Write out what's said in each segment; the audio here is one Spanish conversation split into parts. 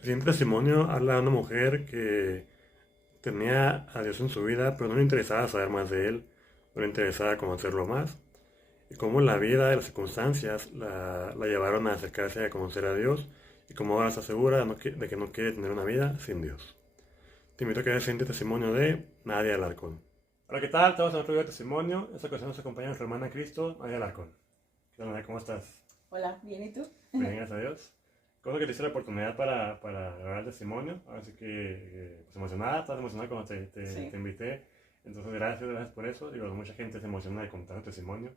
El siguiente testimonio habla de una mujer que tenía a Dios en su vida, pero no le interesaba saber más de Él, no le interesaba conocerlo más. Y cómo la vida y las circunstancias la llevaron a acercarse a conocer a Dios y cómo ahora se asegura de que no quiere tener una vida sin Dios. Te invito a que veas el siguiente testimonio de Nadia Alarcón. Hola, ¿qué tal? Estamos en otro video de testimonio. En esta ocasión nos acompaña nuestra hermana Cristo, Nadia Alarcón. ¿Qué tal, Nadia? ¿Cómo estás? Hola, ¿bien y tú? Bien, gracias a Dios. ¿Cómo que te hice la oportunidad para grabar el testimonio? Ahora sí que, pues emocionada, estás emocionada cuando Sí, te invité. Entonces, gracias por eso. Digo, mucha gente se emociona de contar un testimonio.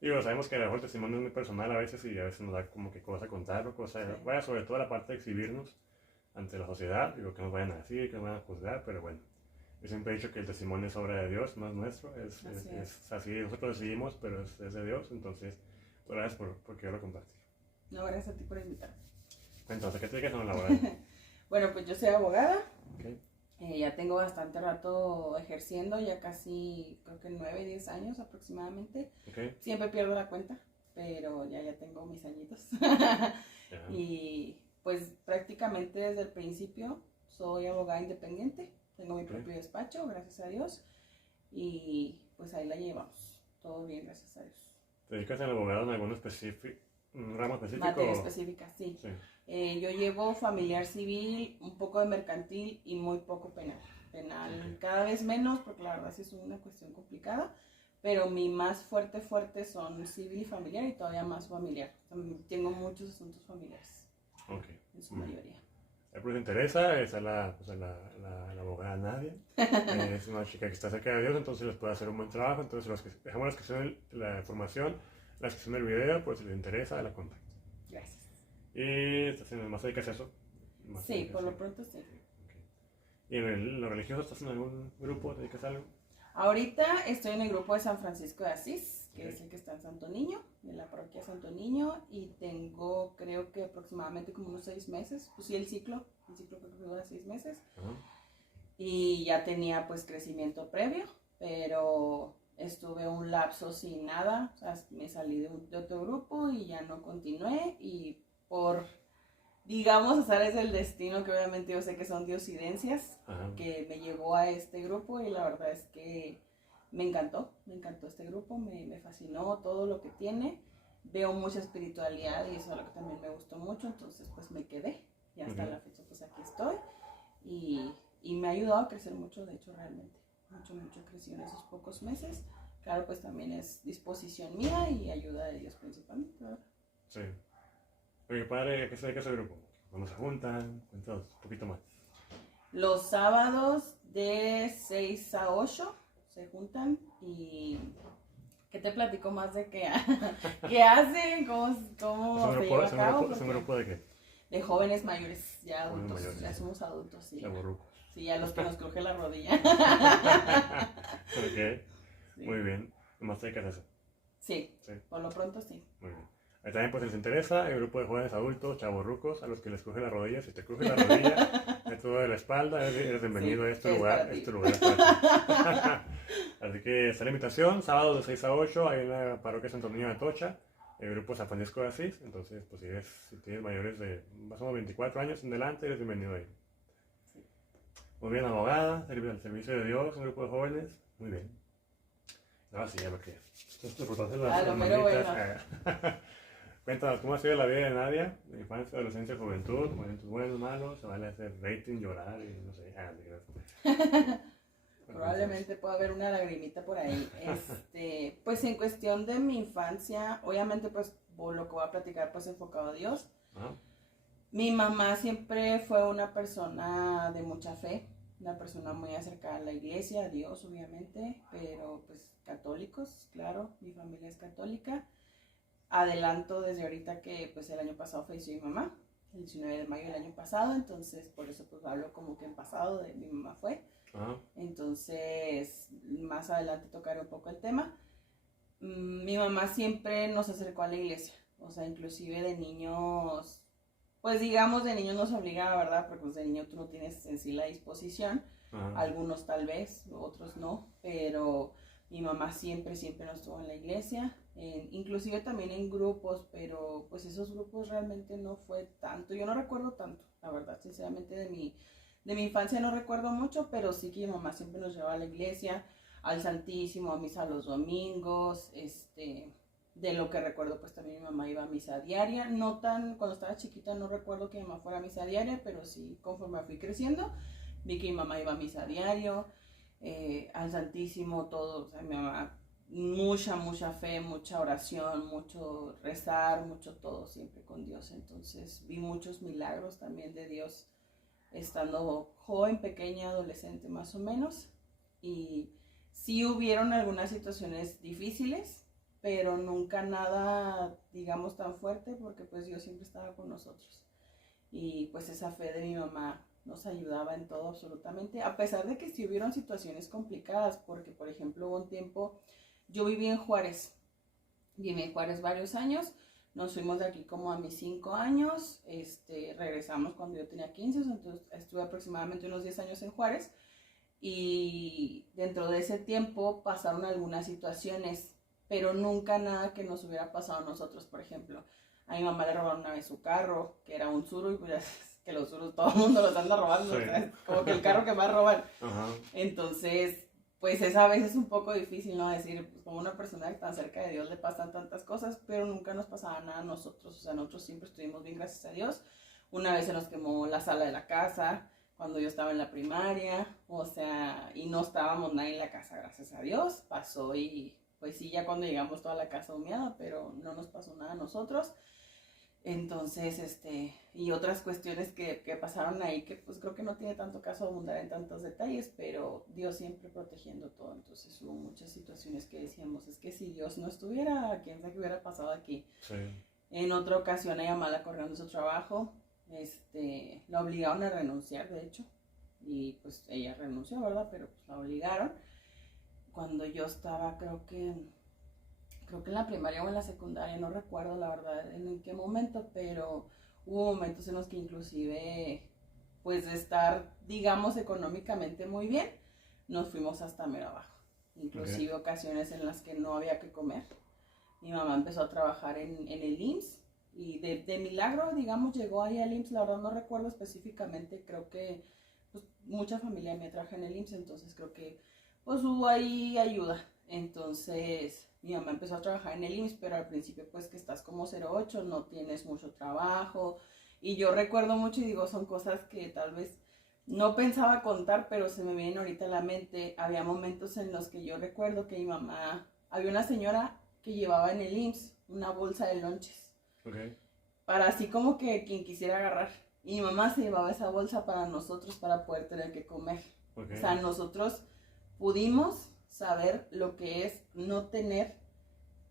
Digo, sabemos que a lo mejor el testimonio es muy personal a veces y a veces nos da como que cosa contarlo, cosa, sí, vaya, sobre todo la parte de exhibirnos ante la sociedad, digo, que nos vayan a decir, que nos vayan a juzgar, pero bueno, yo siempre he dicho que el testimonio es obra de Dios, no es nuestro, así es. es así, nosotros lo decidimos, pero es de Dios, entonces, pues, gracias por quererlo compartir. No, gracias a ti por invitarme. Entonces, ¿qué te dedicas a la laboral? Bueno, pues yo soy abogada, Okay. ya tengo bastante rato ejerciendo, ya casi creo que 9, 10 años aproximadamente. Okay. Siempre pierdo la cuenta, pero ya tengo mis añitos. Yeah. Y pues prácticamente desde el principio soy abogada independiente, tengo mi Okay. propio despacho, gracias a Dios, y pues ahí la llevamos, todo bien, gracias a Dios. ¿Te dedicas al abogado en algún específico, un ramo Materia específico? específica, sí. Sí. Yo llevo familiar civil, un poco de mercantil y muy poco penal. Penal Okay. cada vez menos, porque la verdad sí es una cuestión complicada, pero mi más fuerte son civil y familiar y todavía más familiar. Tengo muchos asuntos familiares, Okay. en su mayoría. Pues te interesa, esa es la abogada Nadia. Es una chica que está cerca de Dios, entonces les puede hacer un buen trabajo. Entonces, dejamos las que son la información, las que son el video, pues si les interesa, la contacto. Gracias. Y más dedicas a eso. Más Sí, dedicas, por sí. lo pronto sí. Okay. ¿Y en lo religioso estás en algún grupo? ¿Te dedicas a algo? Ahorita estoy en el grupo de San Francisco de Asís, que Okay. es el que está en Santo Niño, en la parroquia Santo Niño, y tengo creo que aproximadamente como unos 6 meses, pues sí, el ciclo creo que dura 6 meses, y ya tenía pues crecimiento previo, pero estuve un lapso sin nada, o sea, me salí de otro grupo y ya no continué, y por, digamos, azares del destino, que obviamente yo sé que son diosidencias, que me llevó a este grupo, y la verdad es que me encantó este grupo, me fascinó todo lo que tiene, veo mucha espiritualidad y eso es lo que también me gustó mucho, entonces pues me quedé, y hasta la fecha pues aquí estoy, y me ha ayudado a crecer mucho, de hecho realmente, mucho creció en esos pocos meses. Claro, pues también es disposición mía y ayuda de Dios principalmente, ¿verdad? Sí. Oye, padre, ¿qué se dedica ese grupo? ¿Cuándo se juntan? Cuéntanos un poquito más. Los sábados de 6 a 8 se juntan y... ¿Qué te platico más de qué, qué hacen? ¿Cómo se lleva a cabo? ¿Es un grupo de qué? De jóvenes mayores, ya Jóvenes adultos, mayores. ya somos adultos, sí. Chavorrucos. Sí, ya los que nos cruje la rodilla. Ok, Sí. muy bien. ¿Nomás te dedicas a eso? Sí, Sí. por lo pronto sí. Muy bien. Ahí también pues si les interesa, el grupo de jóvenes adultos, chavorrucos, a los que les cruje la rodilla. Si te cruje la rodilla, de todo de la espalda, eres bienvenido Sí, a este es lugar. para ti. Este lugar es para ti. Así que está la invitación, sábado de 6 a 8, ahí en la parroquia Santo Niño de Atocha, el grupo San Francisco de Asís. Entonces, pues si tienes mayores de más o menos 24 años en delante, eres bienvenido ahí. Sí. Muy bien, abogada, al servicio de Dios, un grupo de jóvenes. Muy bien. No, sí, ya lo que es. Lo mero bueno. Cuéntanos, ¿cómo ha sido la vida de Nadia? De infancia, adolescencia, juventud, momentos buenos, malos, se vale hacer rating, llorar y no sé. Probablemente pueda haber una lagrimita por ahí. Pues en cuestión de mi infancia, obviamente pues lo que voy a platicar pues enfocado a Dios. Ajá. Mi mamá siempre fue una persona de mucha fe, una persona muy acercada a la iglesia, a Dios obviamente, pero pues católicos, claro, mi familia es católica. Adelanto desde ahorita que pues el año pasado falleció mi mamá, el 19 de mayo del año pasado, entonces por eso pues hablo como que en pasado de mi mamá fue. Ajá. Entonces más adelante tocaré un poco el tema. Mi mamá siempre nos acercó a la iglesia, o sea, inclusive de niños, pues digamos de niños nos obligaba, ¿verdad? Porque pues de niño tú no tienes en sí la disposición, Ajá. algunos tal vez, otros no, pero mi mamá siempre nos tuvo en la iglesia, inclusive también en grupos, pero pues esos grupos realmente no fue tanto, yo no recuerdo tanto, la verdad, sinceramente de mi infancia no recuerdo mucho, pero sí que mi mamá siempre nos llevaba a la iglesia, al Santísimo, a misa los domingos, de lo que recuerdo pues también mi mamá iba a misa diaria, no tan, cuando estaba chiquita no recuerdo que mi mamá fuera a misa diaria, pero sí conforme fui creciendo, vi que mi mamá iba a misa diario, al Santísimo, todo, o sea, mi mamá, mucha fe, mucha oración, mucho rezar, mucho todo siempre con Dios, entonces vi muchos milagros también de Dios estando joven, pequeña, adolescente más o menos, y sí hubieron algunas situaciones difíciles, pero nunca nada, digamos, tan fuerte, porque pues Dios siempre estaba con nosotros. Y pues esa fe de mi mamá nos ayudaba en todo absolutamente, a pesar de que sí hubieron situaciones complicadas, porque por ejemplo hubo un tiempo, yo viví en Juárez varios años, nos fuimos de aquí como a mis 5 años, regresamos cuando yo tenía 15, entonces estuve aproximadamente unos 10 años en Juárez, y dentro de ese tiempo pasaron algunas situaciones, pero nunca nada que nos hubiera pasado a nosotros. Por ejemplo, a mi mamá le robaron una vez su carro, que era un Tsuru, y pues que los Tsurus todo el mundo los anda robando, sí. O sea, como que el carro que más roban. Entonces, pues esa vez es un poco difícil, ¿no? Decir, pues, como una persona que tan cerca de Dios le pasan tantas cosas, pero nunca nos pasaba nada a nosotros. O sea, nosotros siempre estuvimos bien, gracias a Dios. Una vez se nos quemó la sala de la casa, cuando yo estaba en la primaria, o sea, y no estábamos nadie en la casa, gracias a Dios. Pasó y pues sí, ya cuando llegamos toda la casa humeada, pero no nos pasó nada a nosotros. Entonces, y otras cuestiones que pasaron ahí, que pues creo que no tiene tanto caso abundar en tantos detalles, pero Dios siempre protegiendo todo. Entonces hubo muchas situaciones que decíamos, es que si Dios no estuviera, quién sabe qué hubiera pasado aquí. Sí. En otra ocasión a llamar la corriendo de su trabajo, la obligaron a renunciar, de hecho, y pues ella renunció, ¿verdad? Pero pues la obligaron. Cuando yo estaba, creo que en la primaria o en la secundaria, no recuerdo la verdad en qué momento, pero hubo momentos en los que inclusive, pues de estar, digamos, económicamente muy bien, nos fuimos hasta mero abajo. Inclusive ocasiones en las que no había que comer. Mi mamá empezó a trabajar en el IMSS y de milagro, digamos, llegó ahí al IMSS, la verdad no recuerdo específicamente, creo que pues, mucha familia me trajo en el IMSS, entonces creo que pues hubo ahí ayuda. Entonces mi mamá empezó a trabajar en el IMSS, pero al principio pues que estás como 08, no tienes mucho trabajo, y yo recuerdo mucho y digo, son cosas que tal vez no pensaba contar, pero se me vienen ahorita a la mente. Había momentos en los que yo recuerdo que mi mamá, había una señora que llevaba en el IMSS una bolsa de lonches, para así como que quien quisiera agarrar, y mi mamá se llevaba esa bolsa para nosotros, para poder tener que comer. O sea, nosotros pudimos saber lo que es no tener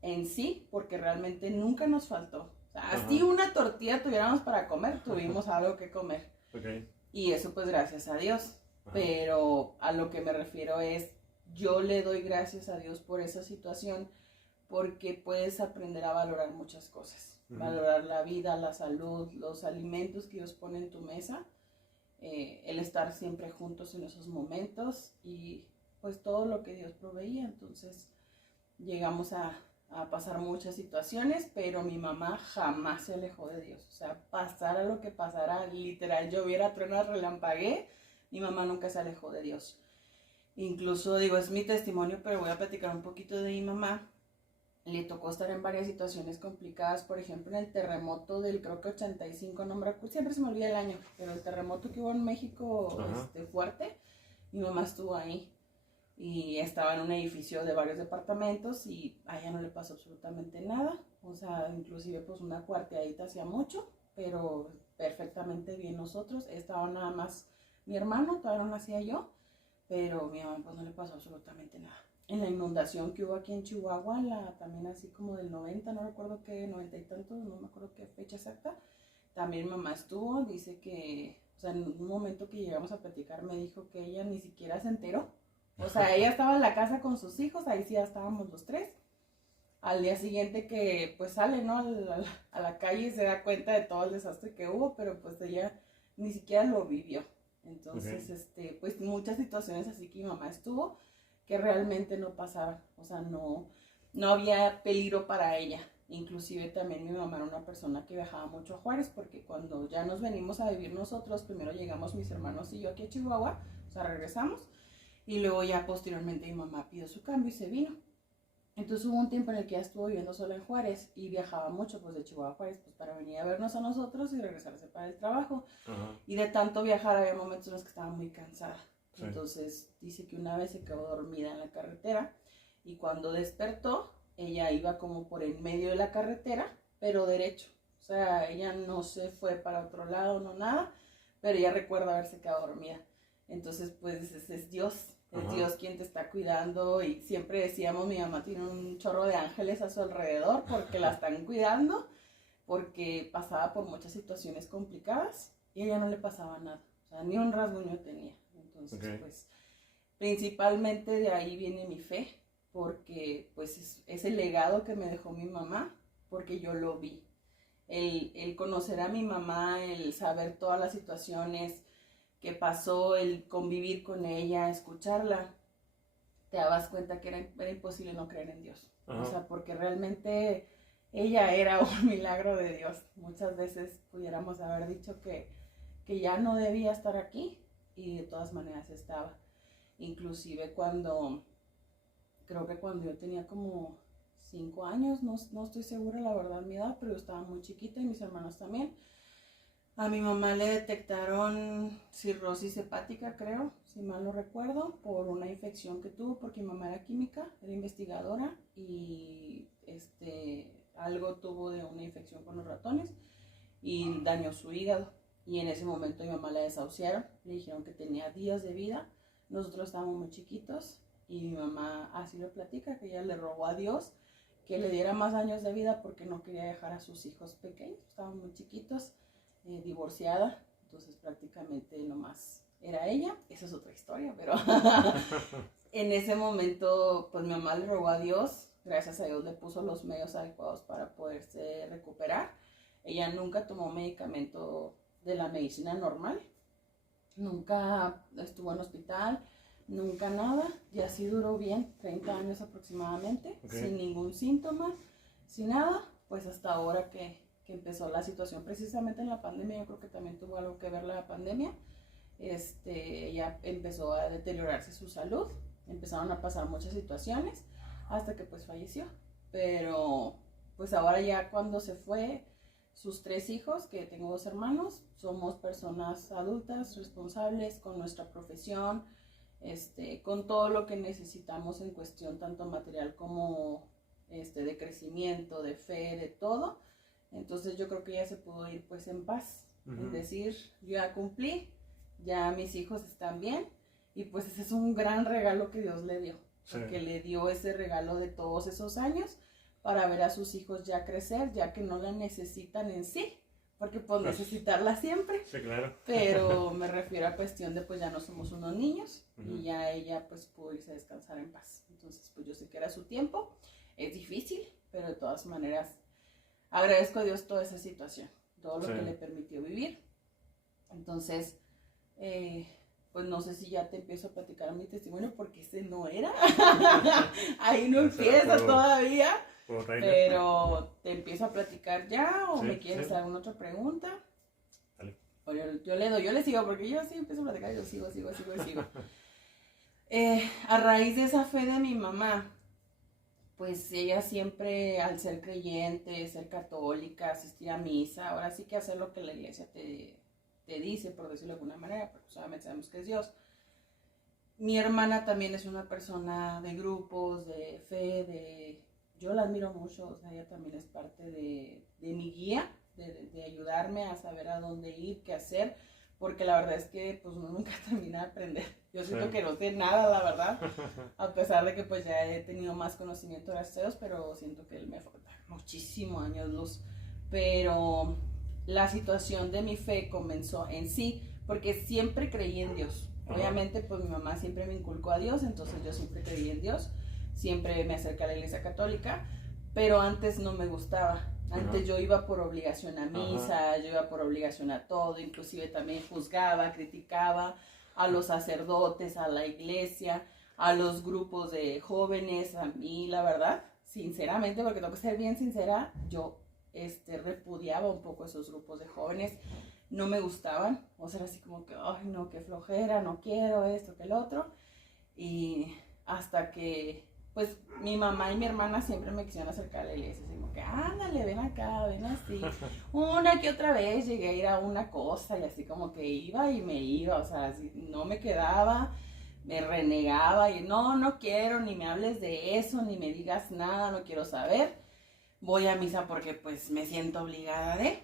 en sí, porque realmente nunca nos faltó. O sea, así una tortilla tuviéramos para comer, tuvimos algo que comer. Y eso pues gracias a Dios. Pero a lo que me refiero es, yo le doy gracias a Dios por esa situación, porque puedes aprender a valorar muchas cosas. Valorar la vida, la salud, los alimentos que Dios pone en tu mesa, el estar siempre juntos en esos momentos y pues todo lo que Dios proveía. Entonces llegamos a pasar muchas situaciones, pero mi mamá jamás se alejó de Dios. O sea, pasara lo que pasara, literal, lloviera, truena, relampaguee, mi mamá nunca se alejó de Dios. Incluso, digo, es mi testimonio, pero voy a platicar un poquito de mi mamá. Le tocó estar en varias situaciones complicadas, por ejemplo, en el terremoto del, creo que 85, no me recuerdo, siempre se me olvida el año, pero el terremoto que hubo en México, fuerte, mi mamá estuvo ahí. Y estaba en un edificio de varios departamentos y a ella no le pasó absolutamente nada. O sea, inclusive pues una cuarteadita hacía mucho, pero perfectamente bien nosotros. Estaba nada más mi hermano, todavía no nacía yo, pero mi mamá pues no le pasó absolutamente nada. En la inundación que hubo aquí en Chihuahua, también así como del 90, no recuerdo qué, 90 y tantos, no me acuerdo qué fecha exacta, también mamá estuvo. Dice que, o sea, en un momento que llegamos a platicar me dijo que ella ni siquiera se enteró. O sea, ella estaba en la casa con sus hijos, ahí sí ya estábamos los tres. Al día siguiente que pues sale, ¿no? A la calle y se da cuenta de todo el desastre que hubo, pero pues ella ni siquiera lo vivió. Entonces, pues muchas situaciones así que mi mamá estuvo, que realmente no pasaban. O sea, no había peligro para ella. Inclusive también mi mamá era una persona que viajaba mucho a Juárez, porque cuando ya nos venimos a vivir nosotros, primero llegamos mis hermanos y yo aquí a Chihuahua, o sea, regresamos, y luego ya posteriormente mi mamá pidió su cambio y se vino. Entonces hubo un tiempo en el que ella estuvo viviendo sola en Juárez y viajaba mucho pues de Chihuahua a Juárez pues para venir a vernos a nosotros y regresarse para el trabajo. Ajá. Y de tanto viajar había momentos en los que estaba muy cansada. Sí. Entonces dice que una vez se quedó dormida en la carretera y cuando despertó ella iba como por el medio de la carretera pero derecho. O sea, ella no se fue para otro lado, no nada, pero ella recuerda haberse quedado dormida. Entonces pues es Dios. Es Ajá. Dios quien te está cuidando y siempre decíamos, mi mamá tiene un chorro de ángeles a su alrededor porque la están cuidando, porque pasaba por muchas situaciones complicadas y a ella no le pasaba nada, o sea, ni un rasguño tenía. Entonces, Okay. pues, principalmente de ahí viene mi fe, porque pues es el legado que me dejó mi mamá, porque yo lo vi. El conocer a mi mamá, el saber todas las situaciones que pasó, el convivir con ella, escucharla, te dabas cuenta que era imposible no creer en Dios. Ajá. O sea, porque realmente ella era un milagro de Dios. Muchas veces pudiéramos haber dicho que ya no debía estar aquí y de todas maneras estaba. Inclusive creo que cuando yo tenía como 5 años, no estoy segura la verdad mi edad, pero yo estaba muy chiquita y mis hermanos también. A mi mamá le detectaron cirrosis hepática, creo, si mal no recuerdo, por una infección que tuvo, porque mi mamá era química, era investigadora y algo tuvo de una infección con los ratones y dañó su hígado. Y en ese momento mi mamá la desahuciaron, le dijeron que tenía días de vida. Nosotros estábamos muy chiquitos y mi mamá así lo platica, que ella le rogó a Dios que le diera más años de vida porque no quería dejar a sus hijos pequeños, estaban muy chiquitos. Divorciada, entonces prácticamente nomás era ella, esa es otra historia, pero en ese momento pues mi mamá le rogó a Dios, gracias a Dios le puso los medios adecuados para poderse recuperar. Ella nunca tomó medicamento de la medicina normal, nunca estuvo en hospital, nunca nada, y así duró bien 30 años aproximadamente, Okay. sin ningún síntoma, sin nada, pues hasta ahora que empezó la situación precisamente en la pandemia. Yo creo que también tuvo algo que ver la pandemia. Ya empezó a deteriorarse su salud, empezaron a pasar muchas situaciones hasta que pues falleció. Pero pues ahora ya cuando se fue, sus 3 hijos, que tengo 2 hermanos, somos personas adultas, responsables con nuestra profesión, con todo lo que necesitamos en cuestión tanto material como de crecimiento, de fe, de todo. Entonces yo creo que ya se pudo ir pues en paz, es decir, yo ya cumplí, ya mis hijos están bien y pues ese es un gran regalo que Dios le dio, Sí. porque le dio ese regalo de todos esos años para ver a sus hijos ya crecer, ya que no la necesitan en sí, porque pues necesitarla siempre, Sí, claro. pero me refiero a cuestión de pues ya no somos unos niños y ya ella pues pudo irse a descansar en paz. Entonces pues yo sé que era su tiempo, es difícil, pero de todas maneras agradezco a Dios toda esa situación, todo lo Sí. que le permitió vivir. Entonces, pues no sé si ya te empiezo a platicar mi testimonio porque ese no era. Ahí no empieza todavía. Pero te empiezo a platicar ya o Sí, me quieres sí. alguna otra pregunta. Dale. O yo le sigo porque yo sí empiezo a platicar, yo sigo. A raíz de esa fe de mi mamá, pues ella siempre, al ser creyente, ser católica, asistir a misa, ahora sí que hacer lo que la iglesia te dice, por decirlo de alguna manera, porque solamente sabemos que es Dios. Mi hermana también es una persona de grupos, de fe, yo la admiro mucho, o sea, ella también es parte de mi guía, de ayudarme a saber a dónde ir, qué hacer, porque la verdad es que pues uno nunca termina de aprender. Yo siento que no sé nada, la verdad, a pesar de que pues ya he tenido más conocimiento gracias a Dios, pero siento que él me falta muchísimo años luz. Pero la situación de mi fe comenzó en sí, porque siempre creí en Dios. Obviamente pues mi mamá siempre me inculcó a Dios, entonces yo siempre creí en Dios, siempre me acerqué a la iglesia católica, pero antes no me gustaba. Antes yo iba por obligación a misa, yo iba por obligación a todo, inclusive también juzgaba, criticaba a los sacerdotes, a la iglesia, a los grupos de jóvenes. A mí, la verdad, sinceramente, porque tengo que ser bien sincera, yo repudiaba un poco esos grupos de jóvenes, no me gustaban, o sea, era así como que, ay no, qué flojera, no quiero esto, que el otro, y hasta que, pues, mi mamá y mi hermana siempre me quisieron acercar a la iglesia, así como que, ándale, ven acá, ven así, una que otra vez llegué a ir a una cosa, y así como que iba y me iba, o sea, así, no me quedaba, me renegaba, y no quiero, ni me hables de eso, ni me digas nada, no quiero saber, voy a misa porque pues me siento obligada de,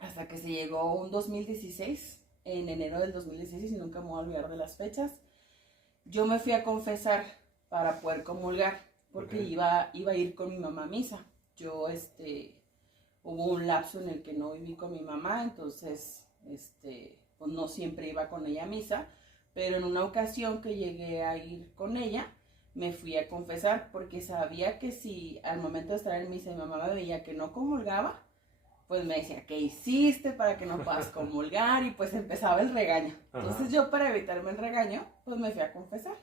hasta que se llegó un 2016, en enero del 2016, y nunca me voy a olvidar de las fechas, yo me fui a confesar para poder comulgar, porque Okay. iba a ir con mi mamá a misa. Yo, hubo un lapso en el que no viví con mi mamá, entonces, pues no siempre iba con ella a misa, pero en una ocasión que llegué a ir con ella, me fui a confesar, porque sabía que si al momento de estar en misa mi mamá me veía que no comulgaba, pues me decía, ¿qué hiciste para que no puedas comulgar? Y pues empezaba el regaño. Entonces Ajá. yo, para evitarme el regaño, pues me fui a confesar.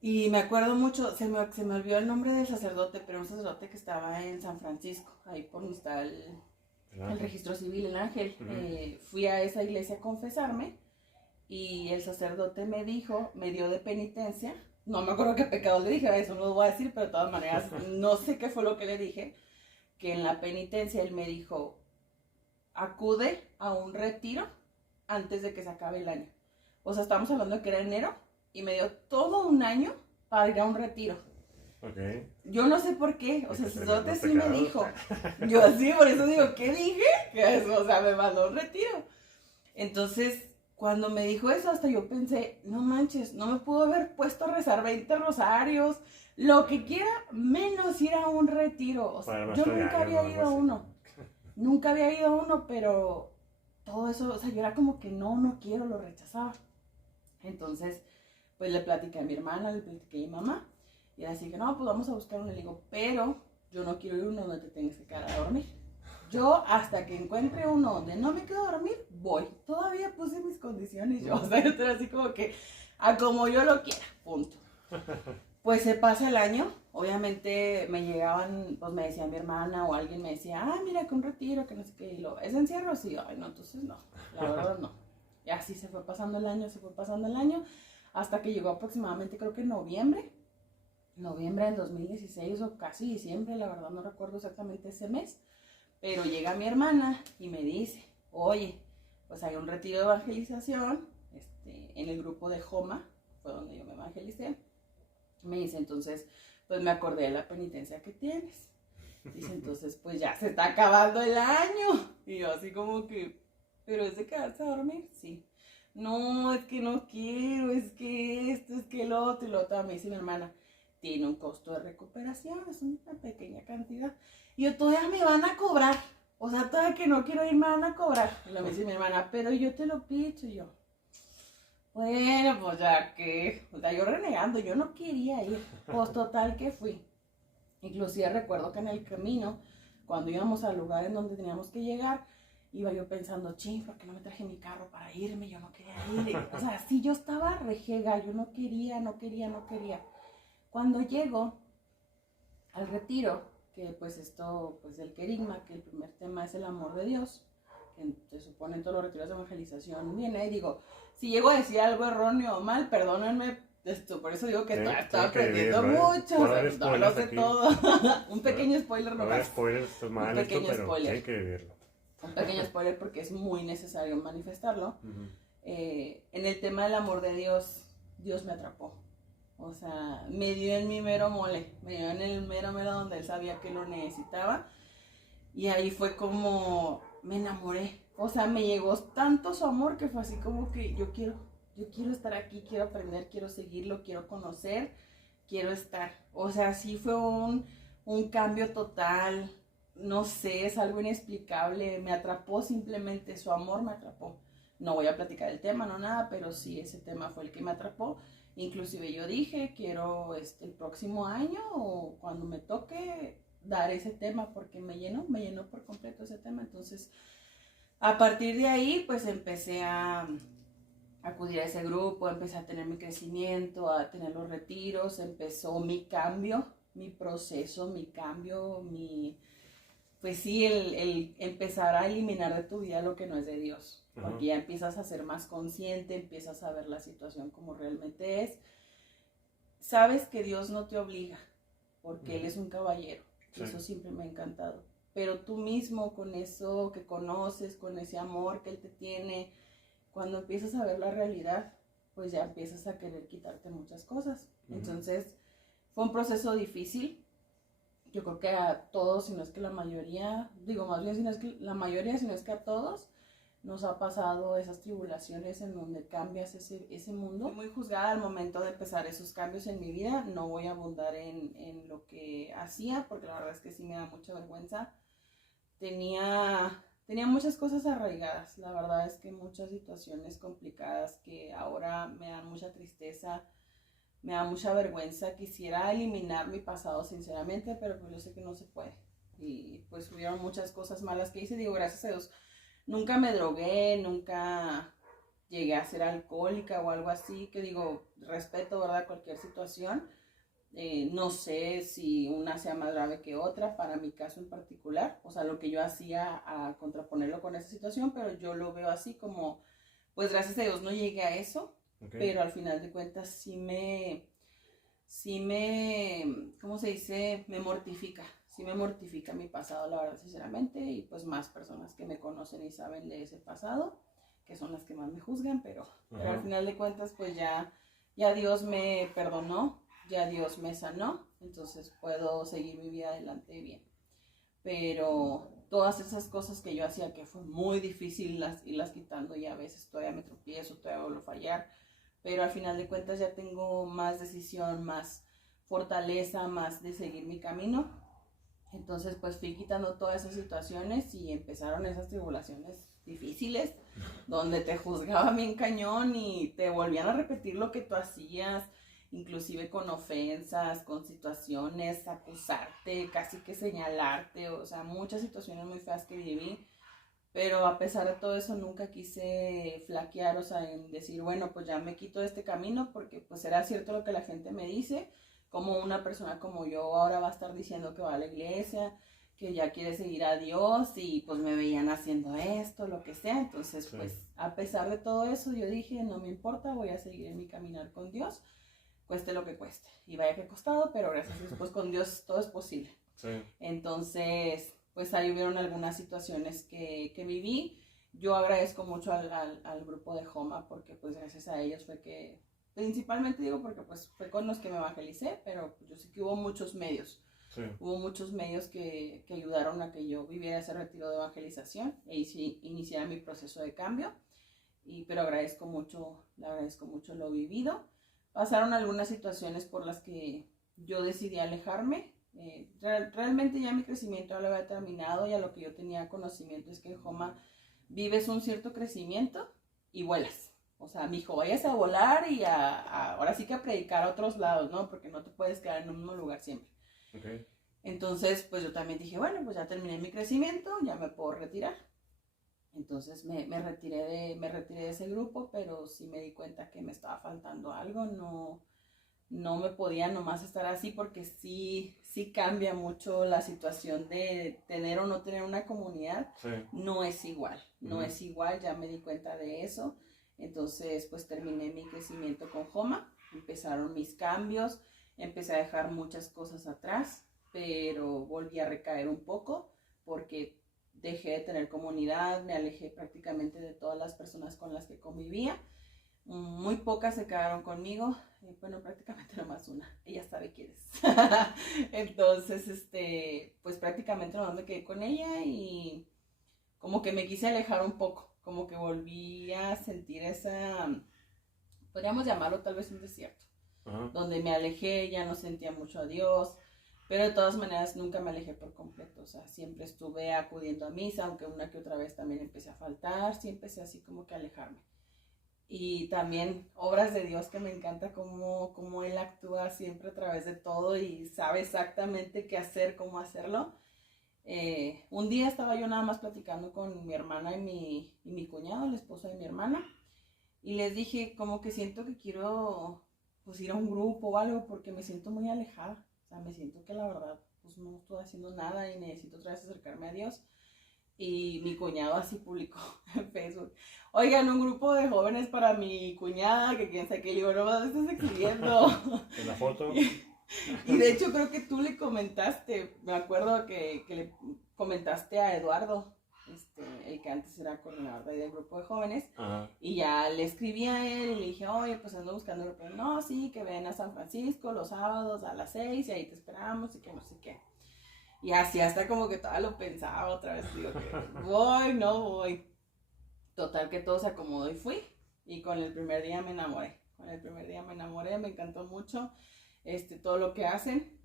Y me acuerdo mucho, se me olvidó el nombre del sacerdote, pero un sacerdote que estaba en San Francisco, ahí por donde está el registro civil, el ángel. Fui a esa iglesia a confesarme y el sacerdote me dijo, me dio de penitencia, no me acuerdo qué pecado le dije, eso no lo voy a decir, pero de todas maneras no sé qué fue lo que le dije, que en la penitencia él me dijo, acude a un retiro antes de que se acabe el año. O sea, estamos hablando de que era enero y me dio todo un año para ir a un retiro. Okay. Yo no sé por qué, o sea, el sacerdote sí me pecados. dijo. Yo sí, por eso digo, ¿qué dije? Que eso, o sea, me mandó a un retiro. Entonces, cuando me dijo eso, hasta yo pensé, no manches, no me pudo haber puesto a rezar 20 rosarios, lo que quiera, menos ir a un retiro. O sea, yo nunca había ido a uno. Nunca había ido a uno, pero todo eso, o sea, yo era como que no quiero, lo rechazaba. Entonces, pues le platiqué a mi hermana, le platiqué a mi mamá, y era así que, no, pues vamos a buscar uno. Le digo, pero yo no quiero ir a uno donde te tengas que quedar a dormir. Yo, hasta que encuentre uno donde no me quedo a dormir, voy. Todavía puse mis condiciones yo, o sea, yo estoy así como que, a como yo lo quiera, punto. Pues se pasa el año, obviamente me llegaban, pues me decía mi hermana o alguien me decía, ah, mira, que un retiro, que no sé qué, y lo, ¿es encierro? Sí, ay, no, entonces no, la verdad no. Y así se fue pasando el año, hasta que llegó aproximadamente, creo que en noviembre del 2016 o casi diciembre, la verdad no recuerdo exactamente ese mes, pero llega mi hermana y me dice, oye, pues hay un retiro de evangelización, en el grupo de Joma, fue donde yo me evangelicé. Me dice, entonces, pues me acordé de la penitencia que tienes. Dice, entonces, pues ya se está acabando el año. Y yo así como que, ¿pero es de quedarse a dormir? Sí. No, es que no quiero, es que esto, es que el otro y lo otro. Me dice mi hermana, tiene un costo de recuperación, es una pequeña cantidad. Y yo, todavía me van a cobrar. O sea, todavía que no quiero ir, me van a cobrar. Y lo me dice mi hermana, pero yo te lo picho. Y yo, bueno, pues ya que, o sea, yo renegando, yo no quería ir, pues total que fui. Inclusive recuerdo que en el camino, cuando íbamos al lugar en donde teníamos que llegar, iba yo pensando, ching, ¿por qué no me traje mi carro para irme? Yo no quería ir. O sea, sí, yo estaba rejega, yo no quería. Cuando llego al retiro, que pues esto, pues del querigma, que el primer tema es el amor de Dios, que se supone en todos los retiros de evangelización viene, y digo, si llego a decir algo erróneo o mal, perdónenme, por eso digo que estaba aprendiendo mucho, no lo sé todo. Un pequeño spoiler nomás. Spoiler, esto mal, un pequeño pero spoiler. hay que vivirlo. Un pequeño spoiler porque es muy necesario manifestarlo. En el tema del amor de Dios, Dios me atrapó. O sea, me dio en mi mero mole, me dio en el mero donde él sabía que lo necesitaba. Y ahí fue como me enamoré. O sea, me llegó tanto su amor que fue así como que yo quiero estar aquí, quiero aprender, quiero seguirlo, quiero conocer, quiero estar. O sea, sí fue un cambio total, no sé, es algo inexplicable, me atrapó simplemente, su amor me atrapó. No voy a platicar el tema, no nada, pero sí, ese tema fue el que me atrapó. Inclusive yo dije, quiero el próximo año o cuando me toque dar ese tema porque me llenó por completo ese tema. Entonces, a partir de ahí, pues empecé a acudir a ese grupo, empecé a tener mi crecimiento, a tener los retiros, empezó mi cambio mi proceso, mi cambio, pues sí, el empezar a eliminar de tu vida lo que no es de Dios. Porque ya empiezas a ser más consciente, empiezas a ver la situación como realmente es. Sabes que Dios no te obliga, porque Él es un caballero. Sí. Eso siempre me ha encantado. Pero tú mismo, con eso que conoces, con ese amor que Él te tiene, cuando empiezas a ver la realidad, pues ya empiezas a querer quitarte muchas cosas. Entonces, fue un proceso difícil. Yo creo que a todos, si no es que la mayoría, digo más bien si no es que la mayoría, si no es que a todos, nos ha pasado esas tribulaciones en donde cambias ese mundo. Fui muy juzgada al momento de empezar esos cambios en mi vida. No voy a abundar en lo que hacía, porque la verdad es que sí me da mucha vergüenza. Tenía muchas cosas arraigadas. La verdad es que muchas situaciones complicadas que ahora me dan mucha tristeza, me da mucha vergüenza. Quisiera eliminar mi pasado sinceramente, pero pues yo sé que no se puede. Y pues hubieron muchas cosas malas que hice. Digo, gracias a Dios, nunca me drogué, nunca llegué a ser alcohólica o algo así, que digo, respeto, ¿verdad?, cualquier situación. No sé si una sea más grave que otra, para mi caso en particular, o sea, lo que yo hacía a contraponerlo con esa situación, pero yo lo veo así como, pues gracias a Dios no llegué a eso, pero al final de cuentas sí me, ¿cómo se dice?, me mortifica. Sí me mortifica mi pasado, la verdad, sinceramente, y pues más personas que me conocen y saben de ese pasado, que son las que más me juzgan, pero al final de cuentas, pues ya Dios me perdonó, ya Dios me sanó, entonces puedo seguir mi vida adelante bien. Pero todas esas cosas que yo hacía, que fue muy difícil irlas quitando, y a veces todavía me tropiezo, todavía vuelvo a fallar, pero al final de cuentas ya tengo más decisión, más fortaleza, más de seguir mi camino. Entonces pues fui quitando todas esas situaciones y empezaron esas tribulaciones difíciles donde te juzgaban bien cañón y te volvían a repetir lo que tú hacías, inclusive con ofensas, con situaciones, acusarte, casi que señalarte, o sea, muchas situaciones muy feas que viví. Pero a pesar de todo eso nunca quise flaquear, o sea, en decir, bueno, pues ya me quito de este camino, porque pues era cierto lo que la gente me dice, como una persona como yo ahora va a estar diciendo que va a la iglesia, que ya quiere seguir a Dios, y pues me veían haciendo esto, lo que sea. Entonces, sí, pues a pesar de todo eso, yo dije, no me importa, voy a seguir en mi caminar con Dios, cueste lo que cueste. Y vaya que ha costado, pero gracias a Dios, pues con Dios todo es posible. Sí. Entonces, pues ahí hubieron algunas situaciones que viví. Yo agradezco mucho al grupo de Joma, porque pues gracias a ellos fue que, principalmente digo porque pues fue con los que me evangelicé, pero yo sé que hubo muchos medios. Sí. Hubo muchos medios que ayudaron a que yo viviera ese retiro de evangelización e iniciara mi proceso de cambio. Pero agradezco mucho lo vivido. Pasaron algunas situaciones por las que yo decidí alejarme. Realmente ya mi crecimiento ya lo había terminado, y a lo que yo tenía conocimiento es que en Joma vives un cierto crecimiento y vuelas. O sea, mi hijo, vayas a volar y ahora sí que a predicar a otros lados, ¿no? Porque no te puedes quedar en un mismo lugar siempre. Okay. Entonces, pues yo también dije, bueno, pues ya terminé mi crecimiento, ya me puedo retirar. Entonces me retiré de ese grupo, pero sí me di cuenta que me estaba faltando algo. No me podía nomás estar así, porque sí cambia mucho la situación de tener o no tener una comunidad. Sí. No es igual, es igual, ya me di cuenta de eso. Entonces pues terminé mi crecimiento con Joma, empezaron mis cambios, empecé a dejar muchas cosas atrás, pero volví a recaer un poco porque dejé de tener comunidad, me alejé prácticamente de todas las personas con las que convivía. Muy pocas se quedaron conmigo, bueno, prácticamente nomás una, ella sabe quién es. Entonces, pues prácticamente nomás me quedé con ella, y como que me quise alejar un poco, como que volví a sentir esa, podríamos llamarlo tal vez un desierto, donde me alejé, ya no sentía mucho a Dios, pero de todas maneras nunca me alejé por completo. O sea, siempre estuve acudiendo a misa, aunque una que otra vez también empecé a faltar, sí empecé así como que a alejarme. Y también obras de Dios, que me encanta cómo Él actúa siempre a través de todo y sabe exactamente qué hacer, cómo hacerlo. Un día estaba yo nada más platicando con mi hermana y mi cuñado, el esposo de mi hermana, y les dije como que siento que quiero pues ir a un grupo o algo, porque me siento muy alejada. O sea, me siento que la verdad, pues no estoy haciendo nada y necesito otra vez acercarme a Dios. Y mi cuñado así publicó en Facebook: oigan, un grupo de jóvenes para mi cuñada, que quién sabe qué. Le digo: no me estás exhibiendo. En la foto. Y de hecho creo que tú le comentaste, me acuerdo que le comentaste a Eduardo, el que antes era coordinador del grupo de jóvenes. Ajá. Y ya le escribí a él y le dije: oye, pues ando buscando un grupo. No, sí, que ven a San Francisco los sábados a las 6 y ahí te esperamos y que no sé qué. Y así hasta como que todavía lo pensaba otra vez, digo que voy, no voy. Total que todo se acomodó y fui. Y con el primer día me enamoré. Me encantó mucho todo lo que hacen.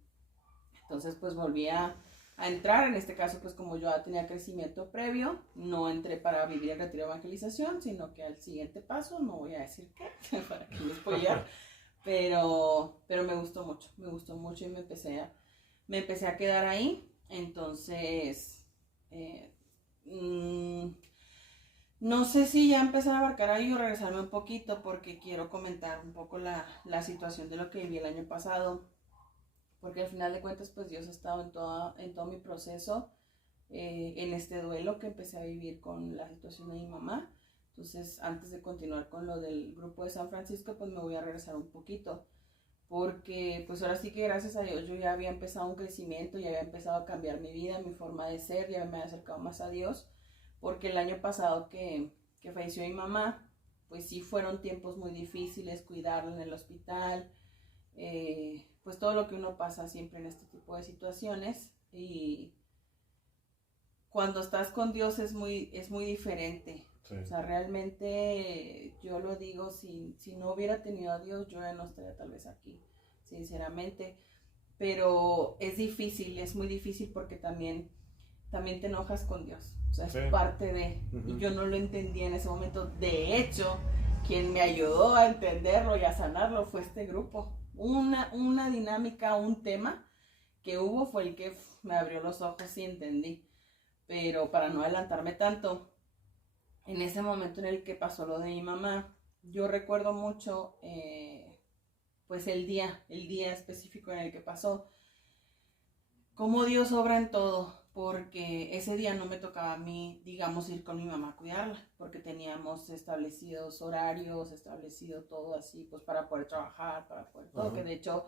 Entonces pues volví a entrar. En este caso pues como yo ya tenía crecimiento previo, no entré para vivir el retiro de evangelización, sino que al siguiente paso, no voy a decir qué, para que no spoilear, pero me gustó mucho y me empecé a quedar ahí. Entonces, no sé si ya empezar a abarcar ahí o regresarme un poquito, porque quiero comentar un poco la situación de lo que viví el año pasado, porque al final de cuentas pues Dios ha estado en todo mi proceso, en este duelo que empecé a vivir con la situación de mi mamá. Entonces, antes de continuar con lo del grupo de San Francisco, pues me voy a regresar un poquito, porque pues ahora sí que gracias a Dios yo ya había empezado un crecimiento, ya había empezado a cambiar mi vida, mi forma de ser, ya me había acercado más a Dios, porque el año pasado que falleció mi mamá, pues sí fueron tiempos muy difíciles, cuidarla en el hospital, pues todo lo que uno pasa siempre en este tipo de situaciones. Y cuando estás con Dios es muy diferente. Sí. O sea, realmente yo lo digo, si no hubiera tenido a Dios, yo ya no estaría tal vez aquí, sinceramente. Pero es difícil, es muy difícil, porque también te enojas con Dios. O sea, es parte de... Y yo no lo entendía en ese momento. De hecho, quien me ayudó a entenderlo y a sanarlo fue este grupo. Una dinámica, un tema que hubo fue el que me abrió los ojos y entendí. Pero para no adelantarme tanto, en ese momento en el que pasó lo de mi mamá, yo recuerdo mucho pues el día específico en el que pasó, cómo Dios obra en todo, porque ese día no me tocaba a mí, digamos, ir con mi mamá a cuidarla, porque teníamos establecidos horarios, establecido todo así, pues para poder trabajar, para poder todo, que de hecho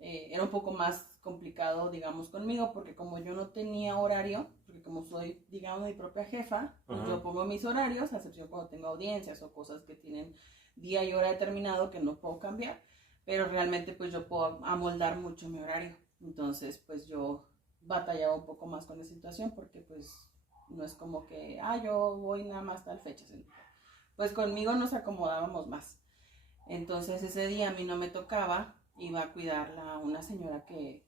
era un poco más complicado, digamos, conmigo, porque como yo no tenía horario, porque como soy, digamos, mi propia jefa, pues yo pongo mis horarios, a excepción cuando tengo audiencias o cosas que tienen día y hora determinado que no puedo cambiar, pero realmente pues yo puedo amoldar mucho mi horario. Entonces pues yo batallaba un poco más con esa situación, porque pues no es como que, yo voy nada más tal fecha, pues conmigo nos acomodábamos más. Entonces ese día a mí no me tocaba, iba a cuidarla a una señora que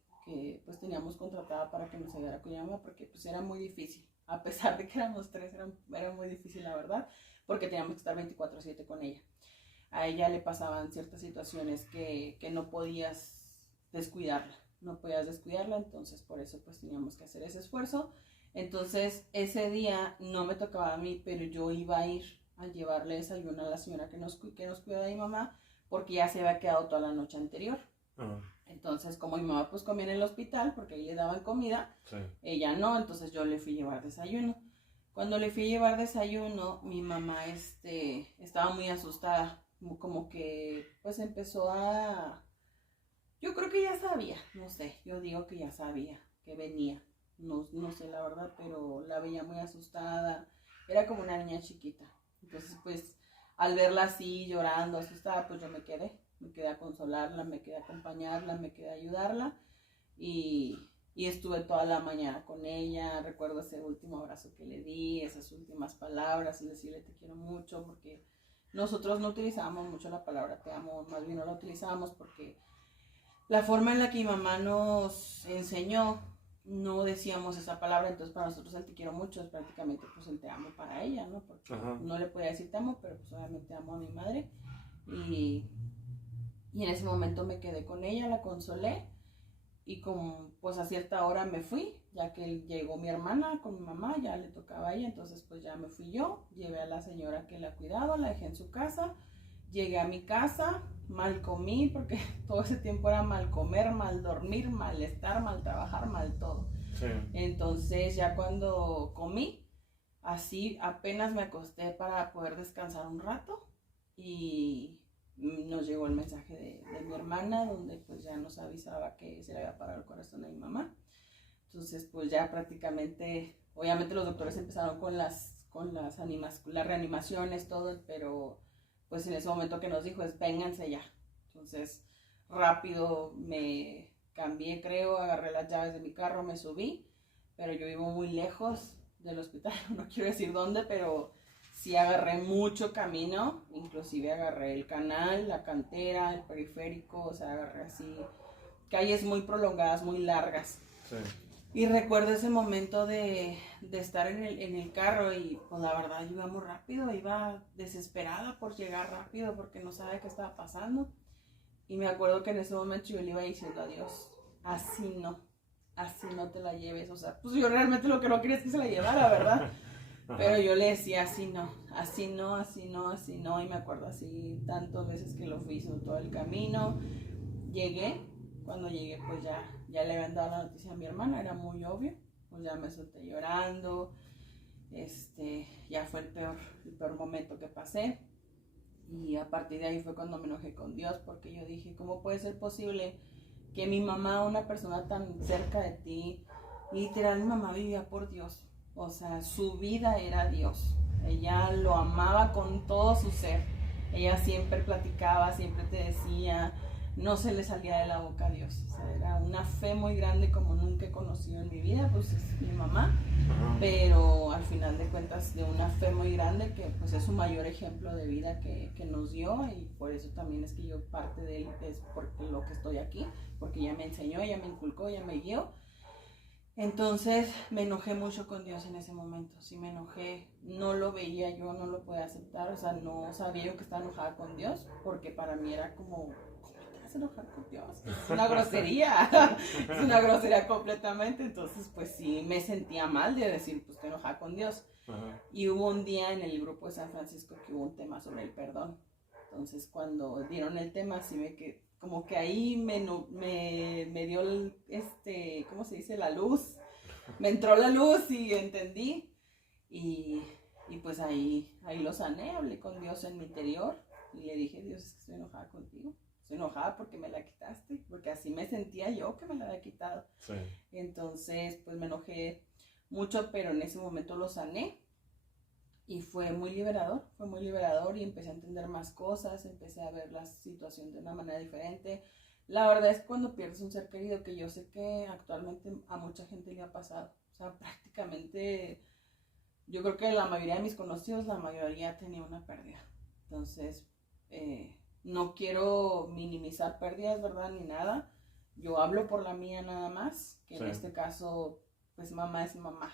pues teníamos contratada para que nos ayudara a cuidarla, porque pues era muy difícil, a pesar de que éramos 3, era muy difícil la verdad, porque teníamos que estar 24/7 con ella. A ella le pasaban ciertas situaciones que no podías descuidarla, entonces por eso pues teníamos que hacer ese esfuerzo. Entonces ese día no me tocaba a mí, pero yo iba a ir a llevarle desayuno a la señora que nos cuida de mi mamá, porque ya se había quedado toda la noche anterior. Entonces, como mi mamá pues comía en el hospital, porque ahí le daban comida, ella no, entonces yo le fui a llevar desayuno. Cuando le fui a llevar desayuno, mi mamá estaba muy asustada, como que pues empezó a... Yo creo que ya sabía, no sé, yo digo que ya sabía que venía, no sé la verdad, pero la veía muy asustada, era como una niña chiquita. Entonces pues al verla así llorando, asustada, pues yo me quedé a consolarla, me quedé a acompañarla, me quedé a ayudarla, y estuve toda la mañana con ella. Recuerdo ese último abrazo que le di, esas últimas palabras, y decirle te quiero mucho, porque nosotros no utilizábamos mucho la palabra te amo, más bien no la utilizábamos porque la forma en la que mi mamá nos enseñó, no decíamos esa palabra. Entonces para nosotros el te quiero mucho es prácticamente pues el te amo para ella, ¿no? Porque no le podía decir te amo, pero pues obviamente amo a mi madre. Y en ese momento me quedé con ella, la consolé, y como pues a cierta hora me fui, ya que llegó mi hermana con mi mamá, ya le tocaba a ella. Entonces pues ya me fui yo, llevé a la señora que la cuidaba, la dejé en su casa, Llegué a mi casa, mal comí, porque todo ese tiempo era mal comer, mal dormir, mal estar, mal trabajar, mal todo. Sí. Entonces ya cuando comí, así apenas me acosté para poder descansar un rato y nos llegó el mensaje de mi hermana, donde pues ya nos avisaba que se le había parado el corazón a mi mamá. Entonces pues ya prácticamente, obviamente los doctores empezaron con las reanimaciones, todo, pero pues en ese momento que nos dijo es vénganse ya. Entonces rápido me cambié, creo, agarré las llaves de mi carro, me subí, pero yo vivo muy lejos del hospital, no quiero decir dónde, pero sí agarré mucho camino, inclusive agarré el canal, la cantera, el periférico, o sea, agarré así calles muy prolongadas, muy largas. Sí. Y recuerdo ese momento de estar en el carro y pues la verdad yo iba muy rápido, iba desesperada por llegar rápido porque no sabía qué estaba pasando. Y me acuerdo que en ese momento yo le iba diciendo a Dios, así no te la lleves. O sea, pues yo realmente lo que no quería es que se la llevara, ¿verdad? Pero yo le decía, así no, así no, así no, así no. Y me acuerdo así tantas veces que lo fui haciendo todo el camino. Cuando llegué pues ya le habían dado la noticia a mi hermana, era muy obvio. Pues ya me solté llorando. Ya fue el peor momento que pasé. Y a partir de ahí fue cuando me enojé con Dios, porque yo dije, ¿cómo puede ser posible que mi mamá, una persona tan cerca de ti, literal mi mamá vivía por Dios? O sea, su vida era Dios. Ella lo amaba con todo su ser. Ella siempre platicaba, siempre te decía, no se le salía de la boca a Dios. O sea, era una fe muy grande como nunca he conocido en mi vida, pues es mi mamá. Pero al final de cuentas de una fe muy grande que pues es su mayor ejemplo de vida que nos dio, y por eso también es que yo parte de él es porque lo que estoy aquí, porque ella me enseñó, ella me inculcó, ella me guió. Entonces me enojé mucho con Dios en ese momento, sí me enojé, no lo veía yo, no lo podía aceptar, o sea, no sabía yo que estaba enojada con Dios, porque para mí era como, ¿cómo te vas a enojar con Dios? Es una grosería, es una grosería completamente. Entonces pues sí me sentía mal de decir, pues estoy enojada con Dios. Y hubo un día en el grupo de San Francisco que hubo un tema sobre el perdón. Entonces cuando dieron el tema, sí me quedé, como que ahí me dio ¿cómo se dice? La luz. Me entró la luz y entendí. Y pues ahí lo sané, hablé con Dios en mi interior y le dije, Dios, es que estoy enojada contigo. Estoy enojada porque me la quitaste, porque así me sentía yo que me la había quitado. Sí. Entonces, pues me enojé mucho, pero en ese momento lo sané. Y fue muy liberador y empecé a entender más cosas, empecé a ver la situación de una manera diferente. La verdad es que cuando pierdes un ser querido, que yo sé que actualmente a mucha gente le ha pasado, o sea, prácticamente yo creo que la mayoría de mis conocidos, la mayoría tenía una pérdida. Entonces, no quiero minimizar pérdidas, ¿verdad? Ni nada. Yo hablo por la mía nada más, que sí. En este caso, pues mamá es mamá.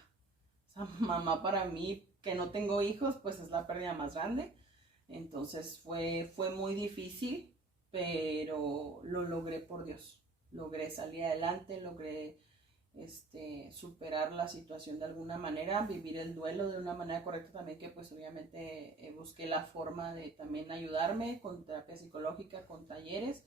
O sea, mamá para mí, que no tengo hijos, pues es la pérdida más grande. Entonces fue muy difícil, pero lo logré por Dios. Logré salir adelante, logré superar la situación de alguna manera, vivir el duelo de una manera correcta también, que pues obviamente busqué la forma de también ayudarme con terapia psicológica, con talleres,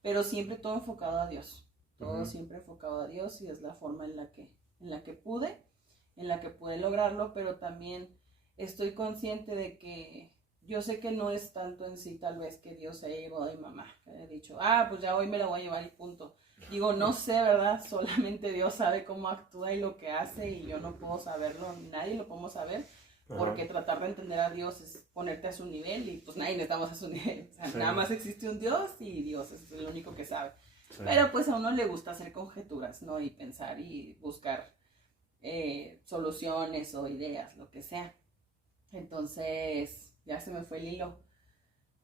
pero siempre todo enfocado a Dios, todo siempre enfocado a Dios, y es la forma en la que pude lograrlo. Pero también estoy consciente de que yo sé que no es tanto en sí tal vez que Dios se haya llevado a mi mamá, que haya dicho, pues ya hoy me la voy a llevar y punto. Digo, no sé, ¿verdad? Solamente Dios sabe cómo actúa y lo que hace, y yo no puedo saberlo, nadie lo podemos saber, porque tratar de entender a Dios es ponerte a su nivel, y pues nadie estamos a su nivel. O sea, sí. Nada más existe un Dios y Dios es el único que sabe. Sí. Pero pues a uno le gusta hacer conjeturas, ¿no? Y pensar y buscar soluciones o ideas, lo que sea. Entonces, ya se me fue el hilo.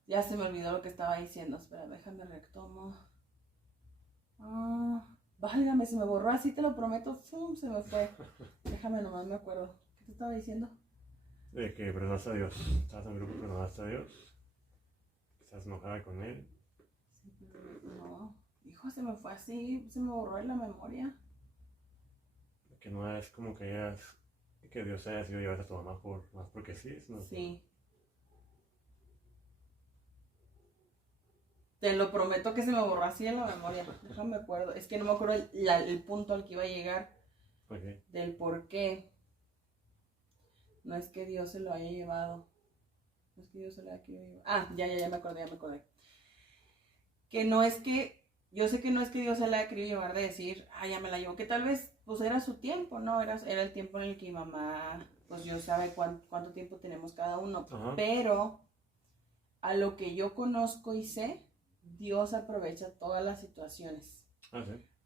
Ya se me olvidó lo que estaba diciendo. Espera, déjame retomo. Válgame, se me borró, así te lo prometo. ¡Fum! Se me fue. Déjame, nomás me acuerdo. ¿Qué te estaba diciendo? De que perdonaste a Dios. Estabas en un grupo que perdonaste a Dios. Estás enojada con él. Sí, pero no. Hijo, se me fue así. Se me borró en la memoria. Que no es como que Dios haya sido llevar a tu mamá más porque sí. Sí. te lo prometo que se me borró así en la memoria. Déjame acuerdo. Es que no me acuerdo el punto al que iba a llegar. Okay. Del por qué. No es que Dios se lo haya llevado. No es que Dios se lo haya llevado. Ya me acordé. Que no es que, yo sé que no es que Dios se la haya querido llevar de decir, ya me la llevo, que tal vez, pues era su tiempo, ¿no? Era el tiempo en el que mi mamá, pues Dios sabe cuánto tiempo tenemos cada uno. Ajá. Pero, a lo que yo conozco y sé, Dios aprovecha todas las situaciones Sí.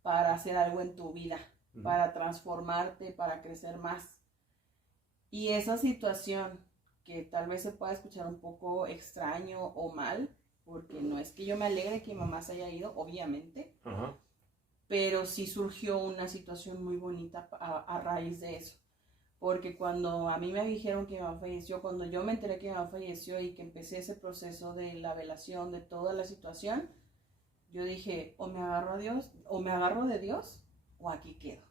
para hacer algo en tu vida, para transformarte, para crecer más. Y esa situación, que tal vez se pueda escuchar un poco extraño o mal, porque no es que yo me alegre que mi mamá se haya ido, obviamente, Ajá. pero sí surgió una situación muy bonita a raíz de eso. Porque cuando a mí me dijeron que mi mamá falleció, cuando yo me enteré que mi mamá falleció y que empecé ese proceso de la velación, de toda la situación, yo dije, o me agarro a Dios, o me agarro de Dios, o aquí quedo.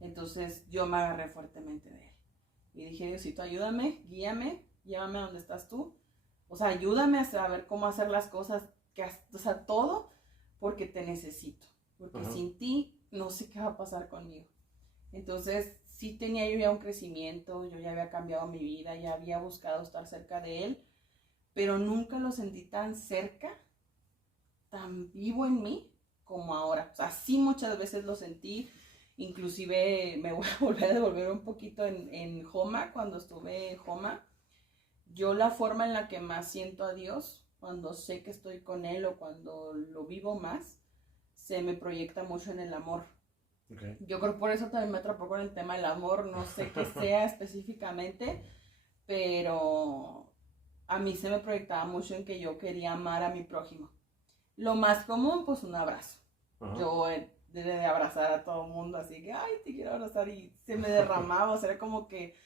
Entonces yo me agarré fuertemente de él. Y dije, Diosito, ayúdame, guíame, llévame a donde estás tú. O sea, ayúdame a saber cómo hacer las cosas, o sea, todo, porque te necesito. Porque sin ti no sé qué va a pasar conmigo. Entonces, sí tenía yo ya un crecimiento, yo ya había cambiado mi vida, ya había buscado estar cerca de él, pero nunca lo sentí tan cerca, tan vivo en mí como ahora. O sea, sí muchas veces lo sentí, inclusive me voy a volver a devolver un poquito en Joma, cuando estuve en Joma. Yo la forma en la que más siento a Dios, cuando sé que estoy con Él o cuando lo vivo más, se me proyecta mucho en el amor. Okay. Yo creo que por eso también me atrapó con el tema del amor, no sé qué sea específicamente, pero a mí se me proyectaba mucho en que yo quería amar a mi prójimo. Lo más común, pues un abrazo. Yo de abrazar a todo el mundo, así que, te quiero abrazar, y se me derramaba, o sea, era como que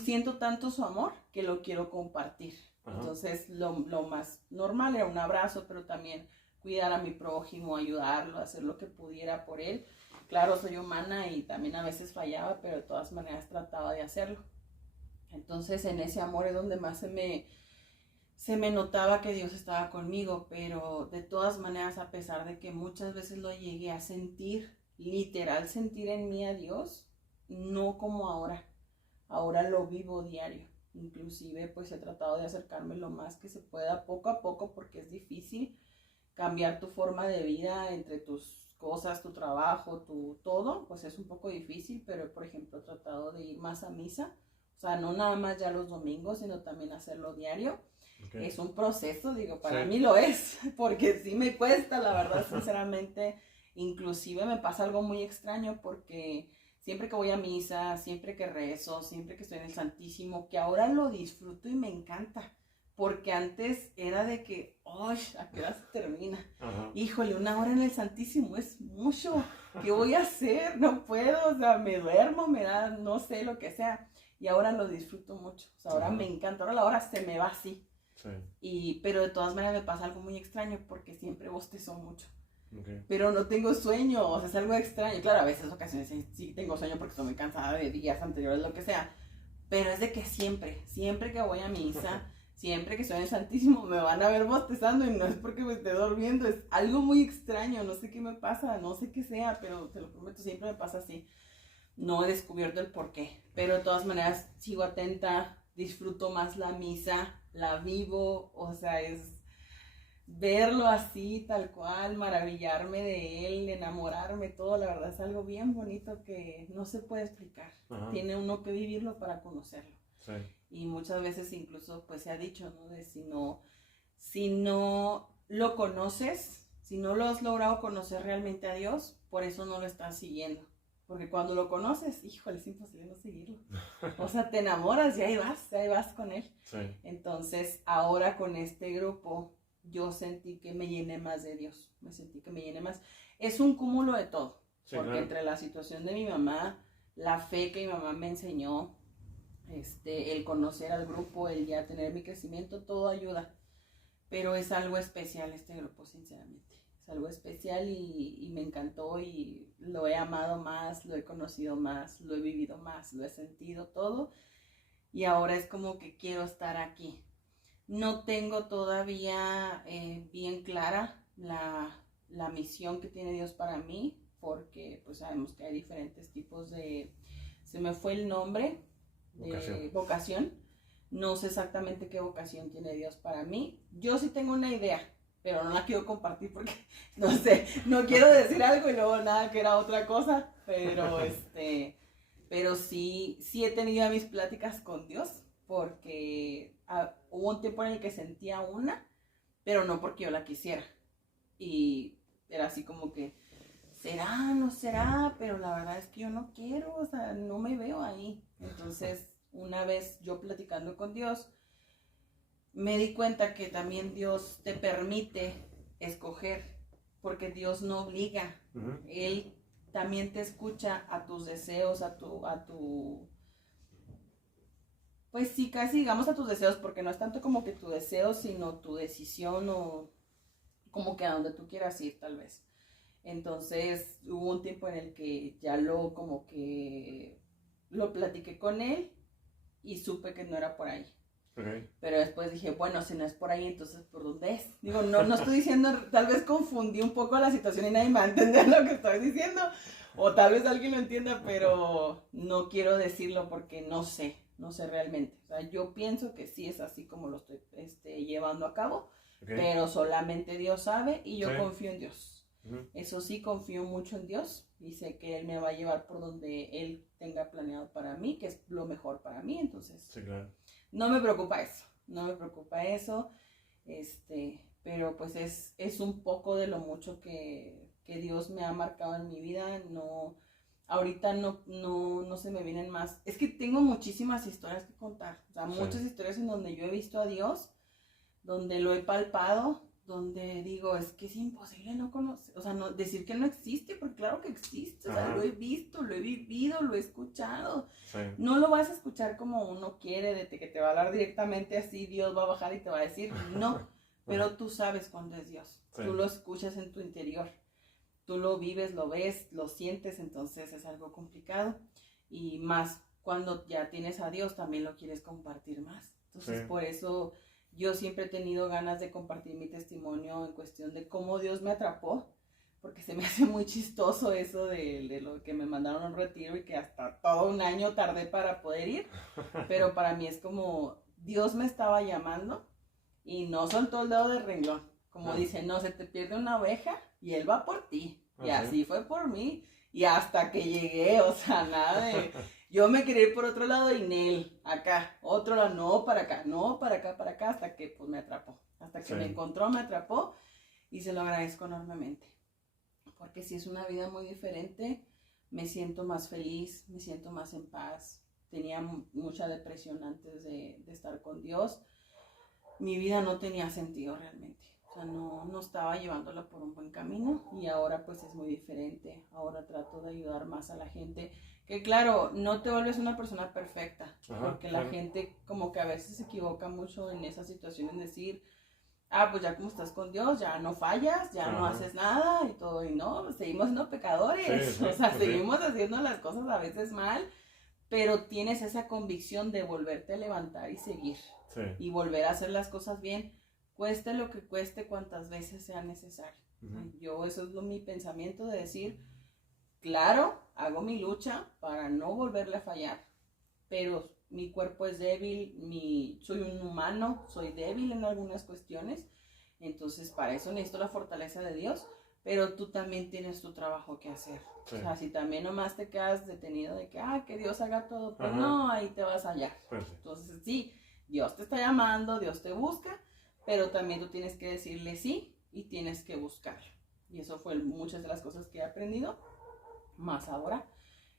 siento tanto su amor que lo quiero compartir. Entonces lo más normal era un abrazo, pero también cuidar a mi prójimo, ayudarlo, hacer lo que pudiera por él. Claro, soy humana y también a veces fallaba, pero de todas maneras trataba de hacerlo. Entonces en ese amor es donde más se me notaba que Dios estaba conmigo, pero de todas maneras, a pesar de que muchas veces lo llegué a sentir, literal sentir en mí a Dios, no como ahora. Ahora lo vivo diario. Inclusive pues he tratado de acercarme lo más que se pueda, poco a poco, porque es difícil cambiar tu forma de vida entre tus cosas, tu trabajo, tu todo, pues es un poco difícil, pero por ejemplo he tratado de ir más a misa, o sea, no nada más ya los domingos, sino también hacerlo diario. Okay. Es un proceso, digo, para mí lo es, porque sí me cuesta, la verdad, sinceramente. Inclusive me pasa algo muy extraño, porque siempre que voy a misa, siempre que rezo, siempre que estoy en el Santísimo, que ahora lo disfruto y me encanta, porque antes era de que, ¿a qué hora se termina? Híjole, 1 hora en el Santísimo es mucho, ¿qué voy a hacer? No puedo, o sea, me duermo, me da, no sé, lo que sea, y ahora lo disfruto mucho, o sea, ahora me encanta, ahora la hora se me va así. Sí. Pero de todas maneras me pasa algo muy extraño, porque siempre bostezo mucho. Okay. Pero no tengo sueño, o sea, es algo extraño. Claro, a veces ocasiones sí tengo sueño porque estoy muy cansada de días anteriores, lo que sea. Pero es de que siempre que voy a misa, siempre que estoy en el Santísimo, me van a ver bostezando, y no es porque me esté durmiendo, es algo muy extraño, no sé qué me pasa, no sé qué sea, pero te lo prometo, siempre me pasa así. No he descubierto el porqué, pero de todas maneras sigo atenta, disfruto más la misa, la vivo, o sea, es verlo así, tal cual, maravillarme de él, enamorarme, todo, la verdad es algo bien bonito que no se puede explicar. Tiene uno que vivirlo para conocerlo. Sí. Y muchas veces incluso pues se ha dicho, ¿no? De si no lo conoces, si no lo has logrado conocer realmente a Dios, por eso no lo estás siguiendo. Porque cuando lo conoces, híjole, es imposible no seguirlo. O sea, te enamoras y ahí vas con él. Sí. Entonces, ahora con este grupo, yo sentí que me llené más de Dios. Me sentí que me llené más. Es un cúmulo de todo. Sí, porque claro, entre la situación de mi mamá, la fe que mi mamá me enseñó, el conocer al grupo, el ya tener mi crecimiento, todo ayuda. Pero es algo especial este grupo, sinceramente. Es algo especial y me encantó, y lo he amado más, lo he conocido más, lo he vivido más, lo he sentido todo, y ahora es como que quiero estar aquí. No tengo todavía bien clara la misión que tiene Dios para mí, porque pues sabemos que hay diferentes tipos de, se me fue el nombre, de vocación. No sé exactamente qué vocación tiene Dios para mí. Yo sí tengo una idea, pero no la quiero compartir porque, no sé, no quiero decir algo y luego nada que era otra cosa, pero sí he tenido mis pláticas con Dios, porque hubo un tiempo en el que sentía una, pero no porque yo la quisiera. Y era así como que, será, no será, pero la verdad es que yo no quiero, o sea, no me veo ahí. Entonces, una vez yo platicando con Dios, me di cuenta que también Dios te permite escoger, porque Dios no obliga. Uh-huh. Él también te escucha a tus deseos, a tu, pues sí, casi digamos a tus deseos, porque no es tanto como que tu deseo, sino tu decisión o como que a donde tú quieras ir, tal vez. Entonces hubo un tiempo en el que ya como que lo platiqué con él y supe que no era por ahí. Okay. Pero después dije, bueno, si no es por ahí, entonces ¿por dónde es? Digo, no estoy diciendo, tal vez confundí un poco la situación y nadie me va a entender lo que estoy diciendo, o tal vez alguien lo entienda, pero no quiero decirlo porque no sé realmente. O sea, yo pienso que sí es así como lo estoy llevando a cabo, okay, pero solamente Dios sabe y yo confío en Dios. Eso sí, confío mucho en Dios y sé que Él me va a llevar por donde Él tenga planeado para mí, que es lo mejor para mí, entonces sí, claro. No me preocupa eso, pero pues es un poco de lo mucho que Dios me ha marcado en mi vida. Ahorita no se me vienen más, es que tengo muchísimas historias que contar, o sea, sí, muchas historias en donde yo he visto a Dios, donde lo he palpado, donde digo, es que es imposible no conocer, o sea, no, decir que no existe, porque claro que existe, o sea, lo he visto, lo he vivido, lo he escuchado. Sí. No lo vas a escuchar como uno quiere, de que te va a hablar directamente así, Dios va a bajar y te va a decir, no, pero tú sabes cuándo es Dios, sí, tú lo escuchas en tu interior, tú lo vives, lo ves, lo sientes, entonces es algo complicado, y más cuando ya tienes a Dios, también lo quieres compartir más, entonces sí, por eso yo siempre he tenido ganas de compartir mi testimonio en cuestión de cómo Dios me atrapó, porque se me hace muy chistoso eso de lo que me mandaron a un retiro y que hasta todo un año tardé para poder ir, pero para mí es como Dios me estaba llamando y no soltó el dedo del renglón, como dice, no, se te pierde una oveja y Él va por ti, y así fue por mí, y hasta que llegué, o sea, nada de... Yo me quería ir por otro lado y Nel, acá, otro lado, no para acá, hasta que pues me atrapó. Hasta que sí, me encontró, me atrapó y se lo agradezco enormemente. Porque si es una vida muy diferente, me siento más feliz, me siento más en paz. Tenía mucha depresión antes de estar con Dios. Mi vida no tenía sentido realmente. O sea, no estaba llevándola por un buen camino y ahora pues es muy diferente. Ahora trato de ayudar más a la gente. Que claro, no te vuelves una persona perfecta, porque la gente como que a veces se equivoca mucho en esa situación en decir, pues ya como estás con Dios, ya no fallas, ya no haces nada y todo, y no, seguimos siendo pecadores, sí, o sea, seguimos haciendo las cosas a veces mal, pero tienes esa convicción de volverte a levantar y seguir, sí, y volver a hacer las cosas bien, cueste lo que cueste, cuantas veces sea necesario. Yo, eso es mi pensamiento de decir, claro, hago mi lucha para no volverle a fallar, pero mi cuerpo es débil, soy un humano, soy débil en algunas cuestiones, entonces para eso necesito la fortaleza de Dios, pero tú también tienes tu trabajo que hacer. Sí. O sea, si también nomás te quedas detenido de que Dios haga todo, pues no, ahí te vas allá. Pues sí. Entonces sí, Dios te está llamando, Dios te busca, pero también tú tienes que decirle sí y tienes que buscar. Y eso fue muchas de las cosas que he aprendido. Más ahora,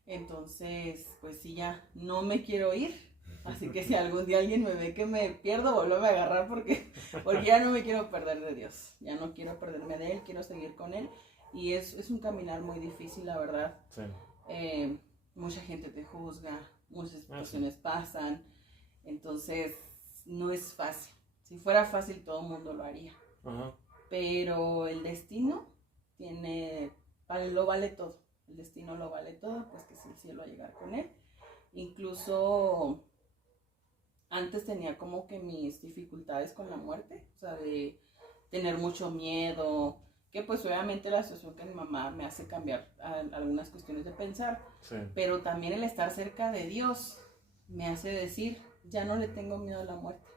entonces pues sí, ya no me quiero ir, así que si algún día alguien me ve que me pierdo, vuélveme a agarrar porque ya no me quiero perder de Dios, ya no quiero perderme de Él, quiero seguir con Él, y es un caminar muy difícil, la verdad. Sí. Mucha gente te juzga, muchas situaciones pasan, entonces no es fácil. Si fuera fácil todo el mundo lo haría. Pero el destino lo vale todo. El destino lo vale todo, pues que es el cielo a llegar con Él. Incluso antes tenía como que mis dificultades con la muerte, o sea, de tener mucho miedo, que pues obviamente la situación con mi mamá me hace cambiar algunas cuestiones de pensar, Sí. pero también el estar cerca de Dios me hace decir, ya no le tengo miedo a la muerte,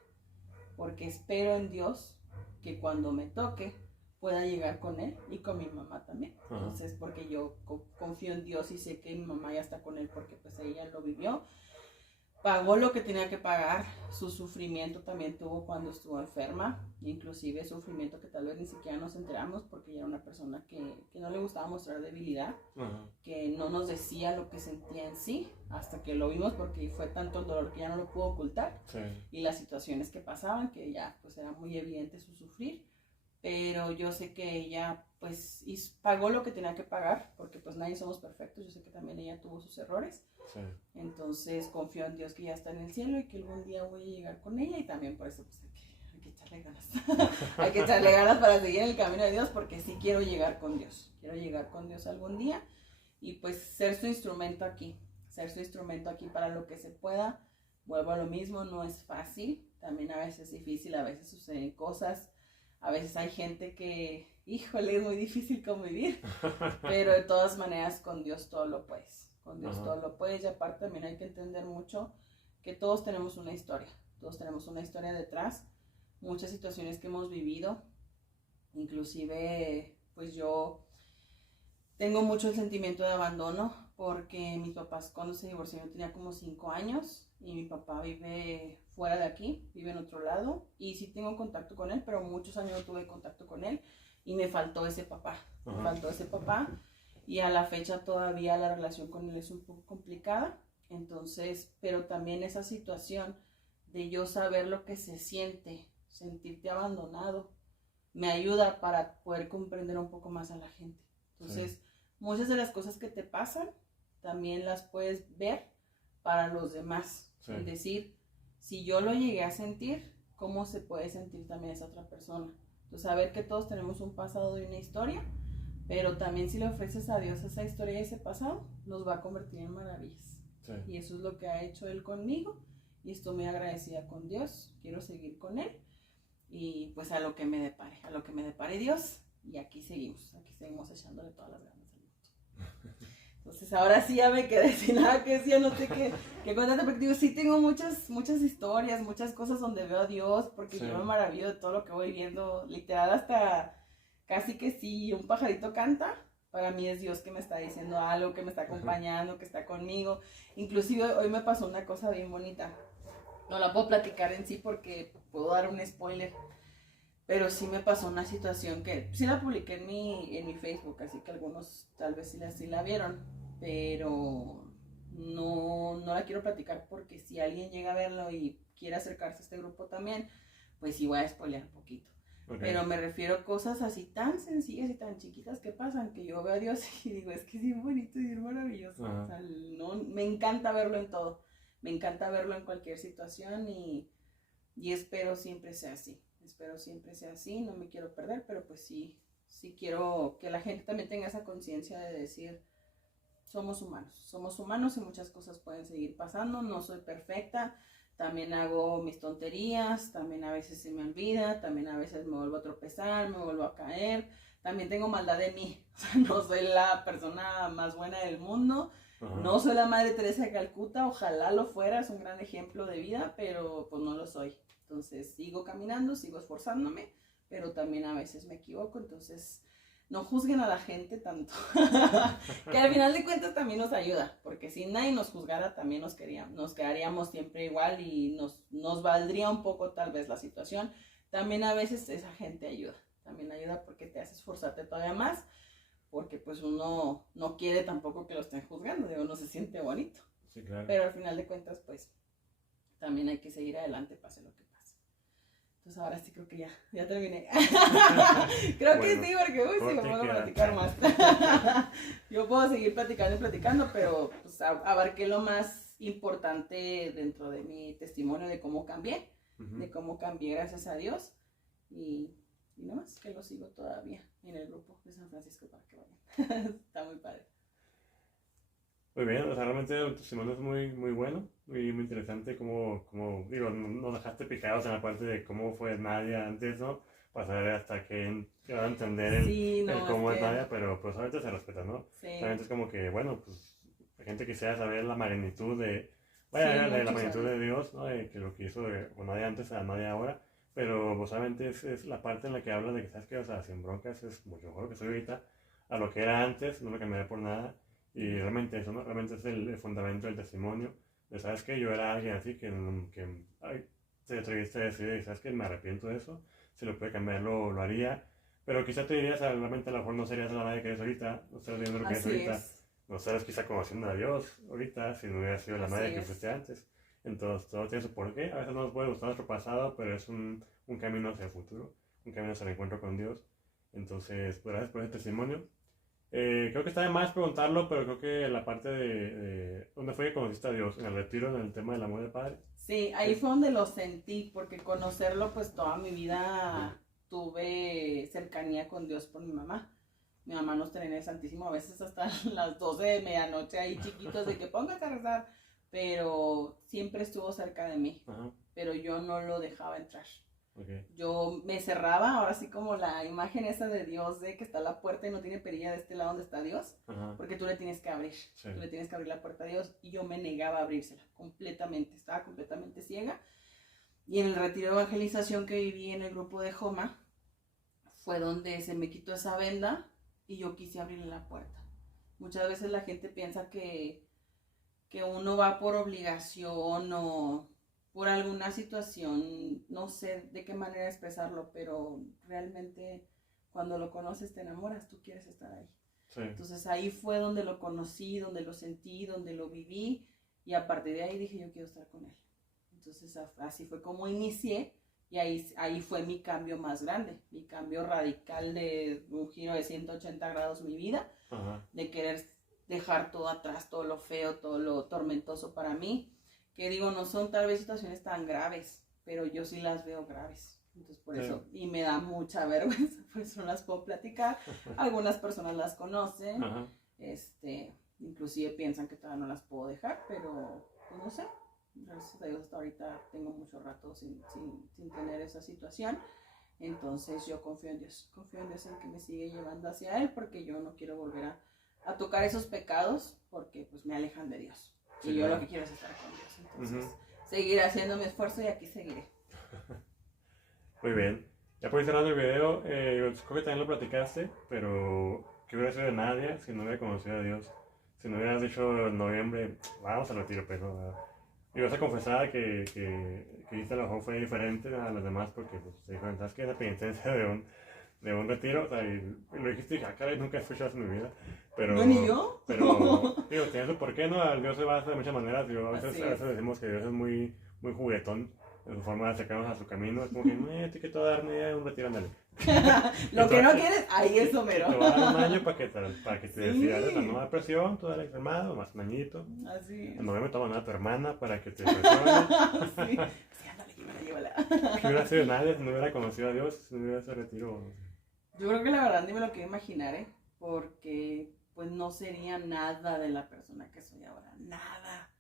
porque espero en Dios que cuando me toque pueda llegar con Él y con mi mamá también. Ajá. Entonces, porque yo confío en Dios y sé que mi mamá ya está con Él porque pues ella lo vivió. Pagó lo que tenía que pagar, su sufrimiento también tuvo cuando estuvo enferma, inclusive sufrimiento que tal vez ni siquiera nos enteramos porque ella era una persona que no le gustaba mostrar debilidad, Ajá. que no nos decía lo que sentía en sí, hasta que lo vimos porque fue tanto el dolor que ya no lo pudo ocultar, Sí. y las situaciones que pasaban, que ya pues era muy evidente su sufrir, pero yo sé que ella pues pagó lo que tenía que pagar, porque pues nadie somos perfectos, yo sé que también ella tuvo sus errores. Sí. Entonces confío en Dios que ya está en el cielo y que algún día voy a llegar con ella, y también por eso pues hay que echarle ganas. Hay que echarle ganas para seguir en el camino de Dios, porque sí quiero llegar con Dios. Quiero llegar con Dios algún día y pues ser su instrumento aquí. Ser su instrumento aquí para lo que se pueda. Vuelvo a lo mismo, no es fácil. También a veces es difícil, a veces suceden cosas. A veces hay gente que, híjole, es muy difícil convivir. Pero de todas maneras con Dios todo lo puedes. Con Dios Ajá. todo lo puedes, y aparte también hay que entender mucho que todos tenemos una historia detrás, muchas situaciones que hemos vivido, inclusive pues yo tengo mucho el sentimiento de abandono, porque mis papás cuando se divorciaron tenía como 5 años, y mi papá vive fuera de aquí, vive en otro lado, y sí tengo contacto con él, pero muchos años no tuve contacto con él, y me faltó ese papá, y a la fecha todavía la relación con él es un poco complicada. Entonces, pero también esa situación de yo saber lo que se siente, sentirte abandonado, me ayuda para poder comprender un poco más a la gente. Entonces, muchas de las cosas que te pasan también las puedes ver para los demás. Es decir, si yo lo llegué a sentir, ¿cómo se puede sentir también esa otra persona? Entonces, saber que todos tenemos un pasado y una historia, pero también si le ofreces a Dios esa historia y ese pasado, los va a convertir en maravillas. Sí. Y eso es lo que ha hecho Él conmigo, y estoy muy agradecida con Dios. Quiero seguir con Él, y pues a lo que me depare Dios, y aquí seguimos echándole todas las ganas del mundo. Entonces ahora sí ya me quedé sin nada que decir, no sé qué contarte, porque digo, sí tengo muchas historias, muchas cosas donde veo a Dios, porque yo me maravillo de todo lo que voy viendo, literal hasta casi que si un pajarito canta, para mí es Dios que me está diciendo algo, que me está acompañando, que está conmigo. Inclusive hoy me pasó una cosa bien bonita, no la puedo platicar en sí porque puedo dar un spoiler, pero sí me pasó una situación que sí la publiqué en mi Facebook, así que algunos tal vez sí la vieron, pero no la quiero platicar, porque si alguien llega a verlo y quiere acercarse a este grupo también, pues sí voy a spoilear un poquito. Okay. Pero me refiero a cosas así tan sencillas y tan chiquitas que pasan, que yo veo a Dios y digo, es que es bien bonito y bien maravilloso. O sea, me encanta verlo en todo, me encanta verlo en cualquier situación, y espero siempre sea así. No me quiero perder, pero pues sí quiero que la gente también tenga esa conciencia de decir, somos humanos y muchas cosas pueden seguir pasando, no soy perfecta, también hago mis tonterías, también a veces se me olvida, también a veces me vuelvo a tropezar, me vuelvo a caer, también tengo maldad de mí, o sea, no soy la persona más buena del mundo, no soy la Madre Teresa de Calcuta, ojalá lo fuera, es un gran ejemplo de vida, pero pues no lo soy. Entonces sigo caminando, sigo esforzándome, pero también a veces me equivoco. Entonces no juzguen a la gente tanto, que al final de cuentas también nos ayuda, porque si nadie nos juzgara también nos quedaríamos siempre igual, y nos valdría un poco tal vez la situación. También a veces esa gente ayuda, porque te hace esforzarte todavía más, porque pues uno no quiere tampoco que lo estén juzgando, uno se siente bonito. Sí, claro. Pero al final de cuentas pues también hay que seguir adelante, pase lo que pase. Entonces ahora sí creo que ya terminé. Creo que sí, porque sí, me puedo platicar más. Yo puedo seguir platicando, pero pues abarqué lo más importante dentro de mi testimonio de cómo cambié, gracias a Dios, y no más, que lo sigo todavía en el grupo de San Francisco para que vayan. Está muy padre. Muy bien, o sea, realmente el testimonio es muy, muy bueno, muy, muy interesante, como digo, nos dejaste picados en la parte de cómo fue Nadia antes, ¿no? Para saber hasta qué van a entender Sí, el no, es cómo es que Nadia, pero pues ahorita se respeta, ¿no? sí, Realmente es como que, bueno, pues la gente quisiera saber la magnitud sí, vaya, de la muchos magnitud saben. de Dios, ¿no? De que lo que hizo con Nadia antes a Nadia ahora, pero pues solamente es la parte en la que habla de que, ¿sabes qué? O sea, sin broncas es mucho mejor que soy ahorita, a lo que era antes, no me cambiaré por nada. Y realmente eso, ¿no? Realmente es el fundamento del testimonio. De, ¿sabes qué? Yo era alguien así que ay, te atreviste a decir, ¿sabes qué? Me arrepiento de eso. Si lo puede cambiar, lo haría. Pero quizá te dirías, realmente a lo mejor no serías la nadie que eres ahorita, no estarías viendo lo que eres Así ahorita, es, no estarías quizá conociendo a Dios ahorita si no hubieras sido la así nadie que es. fuiste antes. Entonces, todo tiene su porqué. A veces no nos puede gustar nuestro pasado, pero es un camino hacia el futuro, un camino hacia el encuentro con Dios. Entonces, pues, gracias por ese testimonio. Creo que está de más preguntarlo, pero creo que la parte ¿dónde fue que conociste a Dios? ¿En el retiro, en el tema del amor de padre? Sí, ahí fue donde lo sentí, porque conocerlo, pues toda mi vida tuve cercanía con Dios por mi mamá. Mi mamá nos tenía en el Santísimo a veces hasta las 12 de medianoche ahí chiquitos de que póngate a rezar, pero siempre estuvo cerca de mí, Ajá, pero yo no lo dejaba entrar. ok. Yo me cerraba, ahora sí como la imagen esa de Dios, de que está la puerta y no tiene perilla de este lado donde está Dios, Ajá, porque tú le tienes que abrir, sí. tú le tienes que abrir la puerta a Dios, y yo me negaba a abrírsela completamente, estaba completamente ciega. Y en el retiro de evangelización que viví en el grupo de Joma, fue donde se me quitó esa venda y yo quise abrirle la puerta. Muchas veces la gente piensa que uno va por obligación o por alguna situación, no sé de qué manera expresarlo, pero realmente cuando lo conoces te enamoras, tú quieres estar ahí. Sí. Entonces ahí fue donde lo conocí, donde lo sentí, donde lo viví, y a partir de ahí dije yo quiero estar con él. Entonces así fue como inicié, y ahí fue mi cambio más grande, mi cambio radical de un giro de 180 grados mi vida, Ajá, de querer dejar todo atrás, todo lo feo, todo lo tormentoso para mí, que digo, no son tal vez situaciones tan graves, pero yo sí las veo graves. Entonces por eso, y me da mucha vergüenza, por eso no las puedo platicar. Algunas personas las conocen, ajá, inclusive piensan que todavía no las puedo dejar, pero pues no sé. Gracias a Dios hasta ahorita tengo mucho rato sin tener esa situación. Entonces yo confío en Dios en que me sigue llevando hacia Él, porque yo no quiero volver a tocar esos pecados, porque pues me alejan de Dios. Sí, y yo lo que quiero es estar con Dios. Entonces, seguiré haciendo mi esfuerzo y aquí seguiré. Muy bien. Ya por ir cerrando el video, creo que también lo platicaste, pero ¿qué hubiera sido de Nadia si no hubiera conocido a Dios? Si no hubieras dicho en noviembre, vamos al retiro, pero y vas a confesar que a lo mejor fue diferente a los demás porque pues, te dijo, ¿sabes qué? La penitencia de un retiro, o sea, y lo dijiste y dije, caray, nunca he escuchado eso en mi vida. Pero, ¿No, ni yo? pero digo, tiene su por qué, ¿no? Dios se basa de muchas maneras. Digo, a Así veces es. decimos que Dios es muy, muy juguetón en su forma de acercarnos a su camino. Es como que, te quiero darme un retiro, ándale. Lo que no quieres, ahí es Homero. Te voy a dar un año para que te decidas, Sí. no da presión, tú dale extremado, más un añito. Así es. No me tomo nada a tu hermana para que te presione. Sí. Sí, ándale, llévala. ¿Qué hubiera sido de nadie si no hubiera conocido a Dios, si no hubiera ese retiro? Yo creo que la verdad ni me lo quiero imaginar, ¿eh? Porque pues no sería nada de la persona que soy ahora, nada.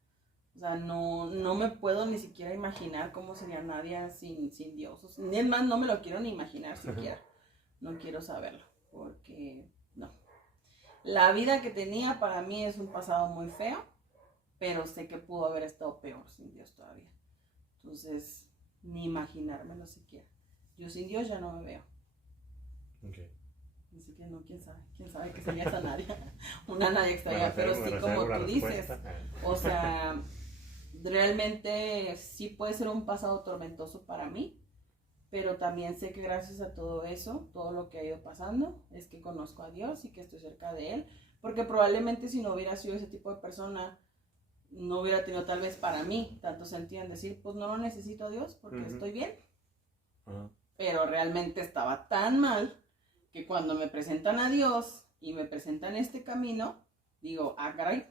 O sea, no me puedo ni siquiera imaginar cómo sería Nadia sin Dios. O sea, ni es más, no me lo quiero ni imaginar siquiera. No quiero saberlo, porque no. La vida que tenía para mí es un pasado muy feo, pero sé que pudo haber estado peor sin Dios todavía. Entonces, ni imaginármelo siquiera. Yo sin Dios ya no me veo. Okay. Así que no, quién sabe qué sería esa Nadia. Una Nadia extraña, pero sí, como tú dices, o sea, realmente sí puede ser un pasado tormentoso para mí, pero también sé que gracias a todo eso, todo lo que ha ido pasando, es que conozco a Dios y que estoy cerca de Él, porque probablemente si no hubiera sido ese tipo de persona, no hubiera tenido tal vez para mí tanto sentido en decir, pues no lo necesito a Dios porque estoy bien, pero realmente estaba tan mal que cuando me presentan a Dios y me presentan este camino, digo, caray,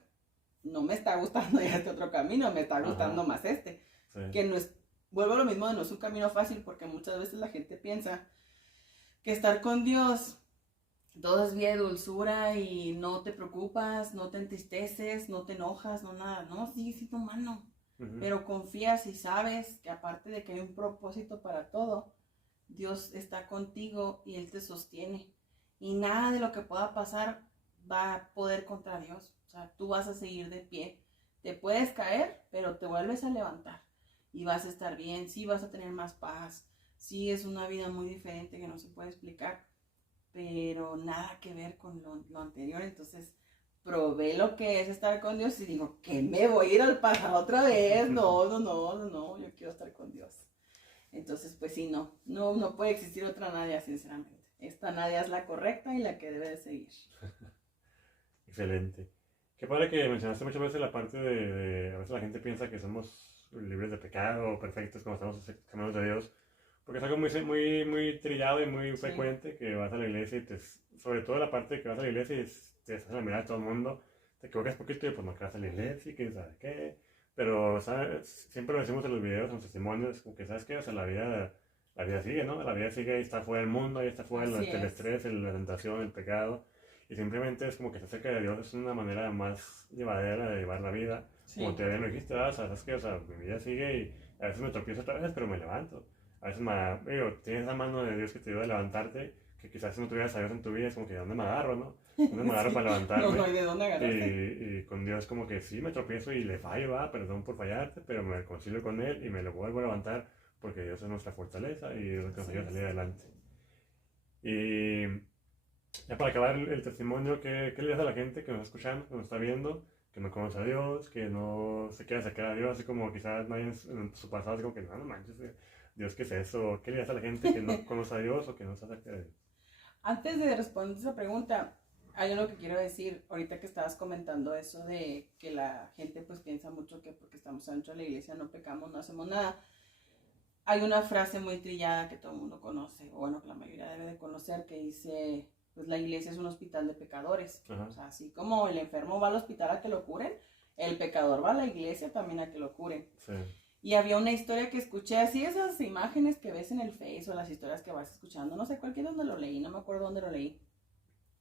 no me está gustando ya este otro camino, me está gustando más este. Sí. Que no es, vuelvo a lo mismo, no es un camino fácil, porque muchas veces la gente piensa que estar con Dios todo es vida de dulzura y no te preocupas, no te entristeces, no te enojas, no nada, no, sigues siendo humano. Pero confías y sabes que aparte de que hay un propósito para todo, Dios está contigo y Él te sostiene. Y nada de lo que pueda pasar va a poder contra Dios. O sea, tú vas a seguir de pie. Te puedes caer, pero te vuelves a levantar. Y vas a estar bien, sí vas a tener más paz. Sí es una vida muy diferente que no se puede explicar, pero nada que ver con lo anterior. Entonces probé lo que es estar con Dios y digo, ¿qué me voy a ir al pasado otra vez? No, yo quiero estar con Dios. Entonces, pues sí, no puede existir otra Nadia, sinceramente. Esta Nadia es la correcta y la que debe de seguir. Excelente. Qué padre que mencionaste muchas veces la parte a veces la gente piensa que somos libres de pecado o perfectos cuando estamos caminos de Dios, porque es algo muy trillado y muy frecuente que vas a la iglesia y sobre todo la parte de que vas a la iglesia y te estás a la mirada de todo el mundo, te equivocas poquito y pues no quedas a la iglesia y quién sabe qué, pero ¿sabes? Siempre lo decimos en los videos, en los testimonios, como que sabes qué, o sea, la vida sigue, ¿no? La vida sigue, ahí está fuera del mundo, ahí está fuera el estrés, la tentación, el pecado. Y simplemente es como que estar cerca de Dios es una manera más llevadera de llevar la vida. Sí. Como te lo dijiste, o sea, ¿sabes qué? O sea, mi vida sigue y a veces me tropiezo otra vez, pero me levanto. A veces tienes la mano de Dios que te ayuda a levantarte, que quizás si no tuvieras a Dios en tu vida es como que ¿de dónde me agarro, no? ¿Dónde me agarro sí. para levantarme? No hay de dónde agarrarte. Y con Dios como que sí me tropiezo y le fallo, perdón por fallarte, pero me reconcilio con Él y me lo vuelvo a levantar porque Dios es nuestra fortaleza y Dios nos ayuda a salir adelante. Y ya para acabar el testimonio, ¿qué le das a la gente que nos está escuchando, que nos está viendo, que no conoce a Dios, que no se quiere acercar a Dios, así como quizás nadie en su pasado, así como que no manches, Dios, ¿qué es eso? ¿Qué le das a la gente que no conoce a Dios o que no se acerca de Dios? Antes de responder esa pregunta, hay algo que quiero decir, ahorita que estabas comentando eso de que la gente pues piensa mucho que porque estamos dentro de la iglesia no pecamos, no hacemos nada. Hay una frase muy trillada que todo el mundo conoce, o bueno, que la mayoría debe de conocer, que dice, pues la iglesia es un hospital de pecadores. Ajá. O sea, así como el enfermo va al hospital a que lo curen, el pecador va a la iglesia también a que lo curen. Sí. Y había una historia que escuché, así esas imágenes que ves en el Face o las historias que vas escuchando, no sé, cualquiera donde lo leí, no me acuerdo dónde lo leí,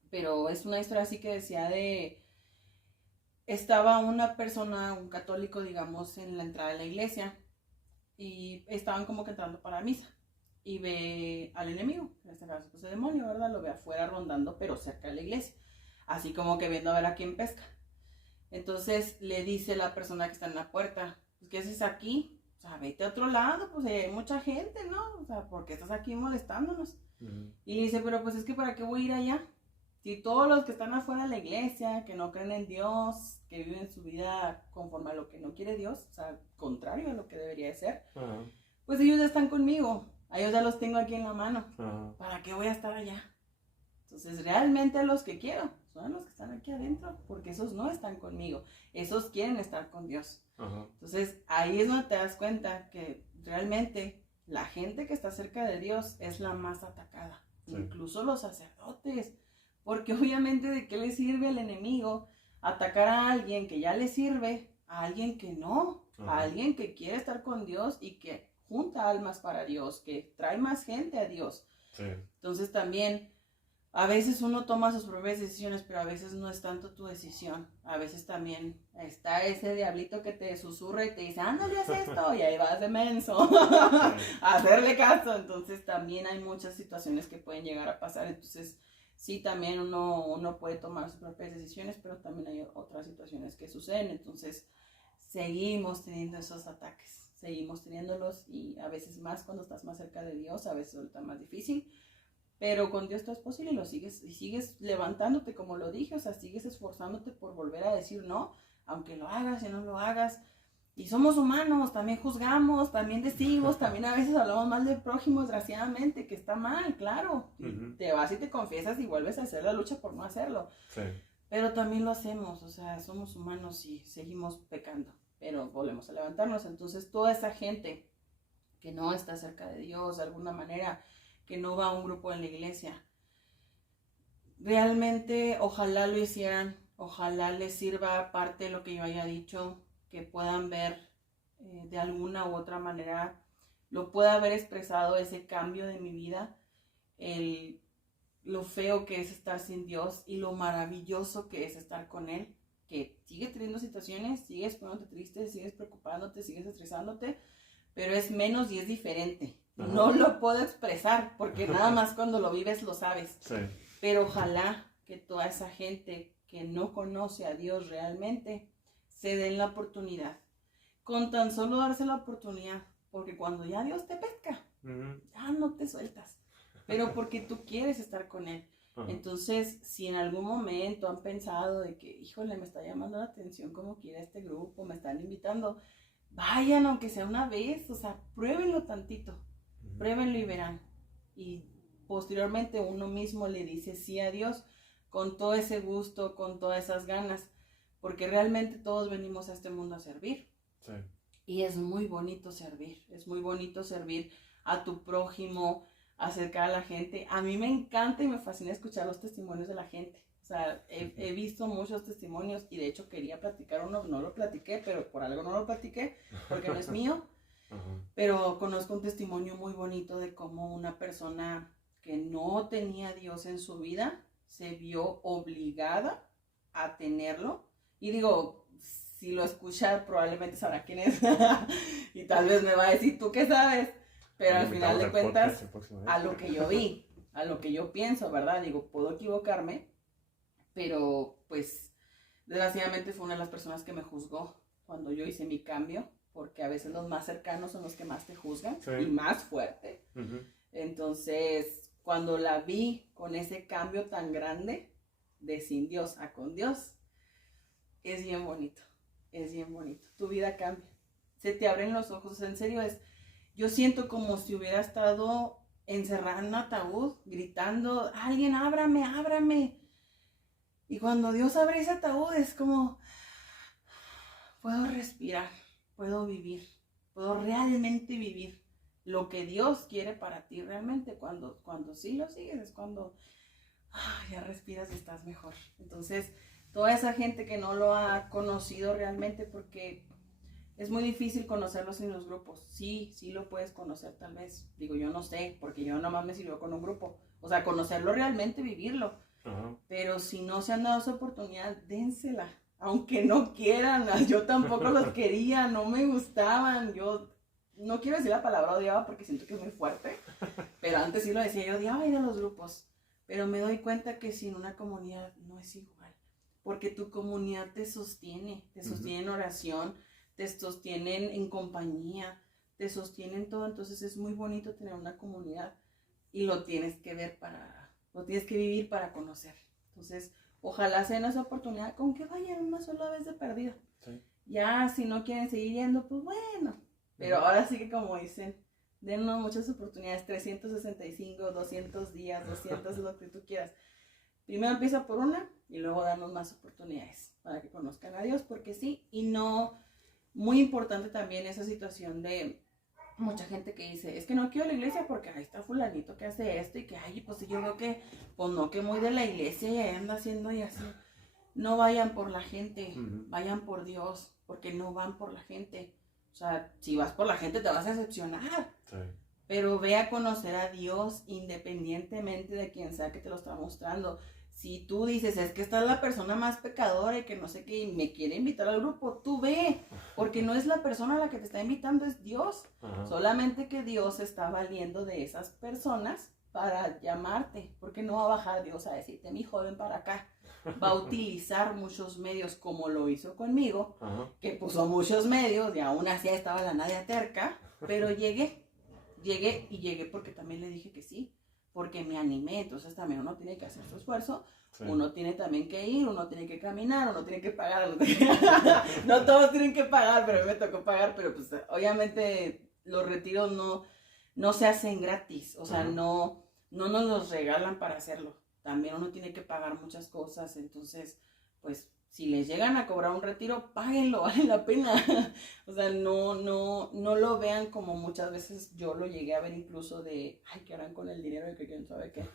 pero es una historia así que decía estaba una persona, un católico, digamos, en la entrada de la iglesia y estaban como que entrando para misa y ve al enemigo, en este caso pues el demonio, ¿verdad? Lo ve afuera rondando, pero cerca de la iglesia, así como que viendo a ver a quién pesca. Entonces le dice la persona que está en la puerta, pues, ¿qué haces aquí? O sea, vete a otro lado, pues hay mucha gente, ¿no? O sea, ¿por qué estás aquí molestándonos? Uh-huh. Y le dice, pero pues es que ¿para qué voy a ir allá? Si todos los que están afuera de la iglesia, que no creen en Dios, que viven su vida conforme a lo que no quiere Dios, o sea, contrario a lo que debería de ser, uh-huh. Pues ellos ya están conmigo, a ellos ya los tengo aquí en la mano, uh-huh. ¿Para qué voy a estar allá? Entonces realmente los que quiero son los que están aquí adentro, porque esos no están conmigo, esos quieren estar con Dios. Uh-huh. Entonces ahí es donde te das cuenta que realmente la gente que está cerca de Dios es la más atacada, sí. Incluso los sacerdotes, porque obviamente ¿de qué le sirve al enemigo atacar a alguien que ya le sirve, a alguien que no, uh-huh. A alguien que quiere estar con Dios y que junta almas para Dios, que trae más gente a Dios? Sí. Entonces también a veces uno toma sus propias decisiones, pero a veces no es tanto tu decisión. A veces también está ese diablito que te susurra y te dice, ándale, haz esto, y ahí vas de menso a hacerle caso. Entonces también hay muchas situaciones que pueden llegar a pasar. Entonces sí, también uno puede tomar sus propias decisiones, pero también hay otras situaciones que suceden. Entonces seguimos teniendo esos ataques, seguimos teniéndolos, y a veces más cuando estás más cerca de Dios, a veces resulta más difícil. Pero con Dios todo es posible y sigues levantándote, como lo dije, o sea, sigues esforzándote por volver a decir no, aunque lo hagas y no lo hagas. Y somos humanos, también juzgamos, también decimos, también a veces hablamos mal del prójimo, desgraciadamente, que está mal, claro. Uh-huh. Te vas y te confiesas y vuelves a hacer la lucha por no hacerlo. Sí. Pero también lo hacemos, o sea, somos humanos y seguimos pecando, pero volvemos a levantarnos. Entonces toda esa gente que no está cerca de Dios de alguna manera, que no va a un grupo en la iglesia, realmente ojalá lo hicieran, ojalá les sirva parte de lo que yo haya dicho, que puedan ver de alguna u otra manera, lo pueda haber expresado ese cambio de mi vida, el lo feo que es estar sin Dios y lo maravilloso que es estar con Él, que sigues teniendo situaciones, sigues poniéndote triste, sigues preocupándote, sigues estresándote, pero es menos y es diferente. Ajá. No lo puedo expresar porque nada más cuando lo vives lo sabes. Sí. Pero ojalá que toda esa gente que no conoce a Dios realmente se den la oportunidad. Con tan solo darse la oportunidad, porque cuando ya Dios te pesca, ya no te sueltas, pero porque tú quieres estar con Él. Entonces, si en algún momento han pensado de que, híjole, me está llamando la atención como quiera este grupo, me están invitando, vayan aunque sea una vez, o sea, pruébenlo tantito, pruébenlo y verán. Y posteriormente uno mismo le dice sí a Dios con todo ese gusto, con todas esas ganas, porque realmente todos venimos a este mundo a servir. Sí. Y es muy bonito servir a tu prójimo, acercar a la gente. A mí me encanta y me fascina escuchar los testimonios de la gente. O sea, he visto muchos testimonios y de hecho quería platicar uno, no lo platiqué, pero por algo no lo platiqué, porque no es mío. Pero conozco un testimonio muy bonito de cómo una persona que no tenía a Dios en su vida se vio obligada a tenerlo. Y digo, si lo escucha probablemente sabrá quién es y tal vez me va a decir, ¿tú qué sabes? Pero al final de cuentas, a lo que yo vi, a lo que yo pienso, ¿verdad? Digo, puedo equivocarme, pero pues desgraciadamente fue una de las personas que me juzgó cuando yo hice mi cambio, porque a veces los más cercanos son los que más te juzgan, sí, y más fuerte. Entonces, cuando la vi con ese cambio tan grande de sin Dios a con Dios, es bien bonito, es bien bonito. Tu vida cambia, se te abren los ojos, en serio es... Yo siento como si hubiera estado encerrada en un ataúd, gritando, alguien ábrame, ábrame. Y cuando Dios abre ese ataúd es como, puedo respirar, puedo vivir, puedo realmente vivir lo que Dios quiere para ti realmente. Cuando sí lo sigues es cuando ya respiras y estás mejor. Entonces, toda esa gente que no lo ha conocido realmente, porque... es muy difícil conocerlos en los grupos. Sí lo puedes conocer tal vez. Digo, yo no sé, porque yo nomás me sirvió con un grupo. O sea, conocerlo realmente, vivirlo. Pero si no se han dado esa oportunidad, dénsela. Aunque no quieran, yo tampoco los quería, no me gustaban. Yo no quiero decir la palabra odiaba porque siento que es muy fuerte. Pero antes sí lo decía, yo odiaba ir a los grupos. Pero me doy cuenta que sin una comunidad no es igual. Porque tu comunidad te sostiene en oración, te sostienen en compañía, te sostienen todo. Entonces es muy bonito tener una comunidad y lo tienes que lo tienes que vivir para conocer. Entonces, ojalá sea esa oportunidad con que vayan una sola vez de perdida. Sí. Ya si no quieren seguir yendo, pues bueno. Pero ahora sí que como dicen, dennos muchas oportunidades, 365, 200 días, 200, lo que tú quieras. Primero empieza por una y luego danos más oportunidades para que conozcan a Dios, porque sí, y no... Muy importante también esa situación de mucha gente que dice, es que no quiero la iglesia porque ahí está fulanito que hace esto y que, ay, pues yo veo que, pues no, que muy de la iglesia y anda haciendo y así. No vayan por la gente, vayan por Dios, porque no van por la gente. O sea, si vas por la gente te vas a decepcionar. Sí. Pero ve a conocer a Dios independientemente de quien sea que te lo está mostrando. Si tú dices, es que esta es la persona más pecadora y que no sé qué, y me quiere invitar al grupo, tú ve, porque no es la persona a la que te está invitando, es Dios. Solamente que Dios está valiendo de esas personas para llamarte, porque no va a bajar Dios a decirte, mi joven, para acá. Va a utilizar muchos medios como lo hizo conmigo, que puso muchos medios y aún así estaba la Nadia terca, pero llegué porque también le dije que sí. Porque me animé, entonces también uno tiene que hacer su esfuerzo, sí. Uno tiene también que ir, uno tiene que caminar, uno tiene que pagar, no todos tienen que pagar, pero a mí me tocó pagar, pero pues obviamente los retiros no se hacen gratis, o sea, no nos los regalan para hacerlo, también uno tiene que pagar muchas cosas, entonces pues si les llegan a cobrar un retiro, páguenlo, vale la pena. O sea, no lo vean como muchas veces yo lo llegué a ver incluso de, ay, ¿qué harán con el dinero de que quién sabe qué?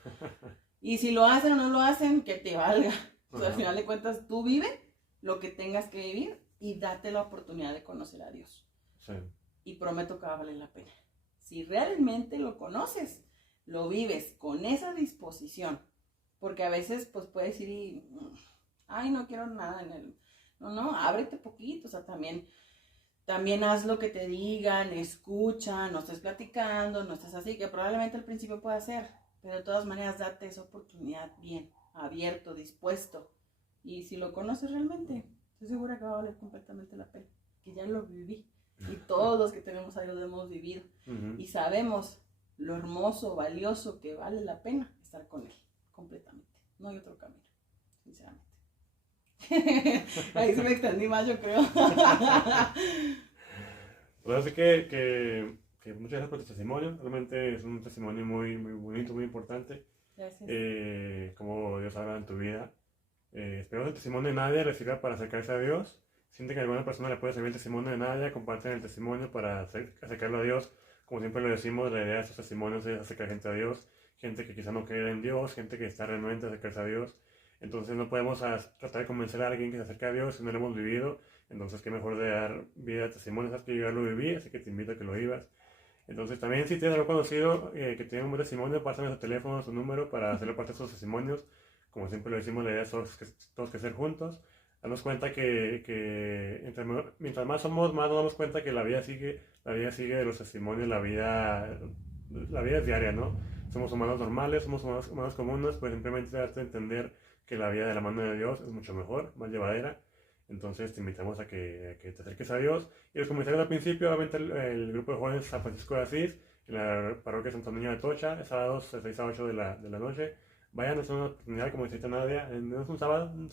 Y si lo hacen o no lo hacen, que te valga. O sea, al final de cuentas, tú vive lo que tengas que vivir y date la oportunidad de conocer a Dios. Sí. Y prometo que va a valer la pena. Si realmente lo conoces, lo vives con esa disposición porque a veces pues puedes ir y, ay, no quiero nada en el, no, ábrete poquito, o sea, también haz lo que te digan, escucha, no estés platicando, no estés así, que probablemente al principio pueda ser, pero de todas maneras date esa oportunidad bien, abierto, dispuesto, y si lo conoces realmente, estoy segura que va a valer completamente la pena, que ya lo viví, y todos los que tenemos a Dios lo hemos vivido, y sabemos lo hermoso, valioso, que vale la pena estar con Él, completamente, no hay otro camino, sinceramente. Ahí sí me extendí más, yo creo. Pues así que muchas gracias por tu testimonio. Realmente es un testimonio muy, muy bonito, muy importante. Gracias. Como Dios habla en tu vida. Espero que el testimonio de Nadia le sirva para acercarse a Dios. Siente que alguna persona le puede servir el testimonio de Nadia, comparten el testimonio para acercarlo a Dios. Como siempre lo decimos, la idea de estos testimonios es acercar gente a Dios. Gente que quizá no cree en Dios, gente que está realmente a acercarse a Dios. Entonces no podemos tratar de convencer a alguien que se acerque a Dios si no lo hemos vivido. Entonces qué mejor de dar vida a testimonios, sabes que yo ya lo viví, así que te invito a que lo vivas. Entonces también si tienes algo conocido que tiene un buen testimonio, pásame su teléfono, su número para hacerle parte de sus testimonios. Como siempre lo decimos, la idea es todos que ser juntos. Darnos cuenta que mientras más somos, más nos damos cuenta que la vida sigue de los testimonios, la vida es diaria, ¿no? Somos humanos normales, somos humanos comunes, pues simplemente darte a entender que la vida de la mano de Dios es mucho mejor, más llevadera. Entonces te invitamos a que te acerques a Dios. Y los comentarios al principio, obviamente el grupo de jóvenes San Francisco de Asís, en la parroquia Santo Niño de Atocha, sábados de 6 a 8 de la noche. Vayan, es una oportunidad, como decía Nadia, no es un sábado, no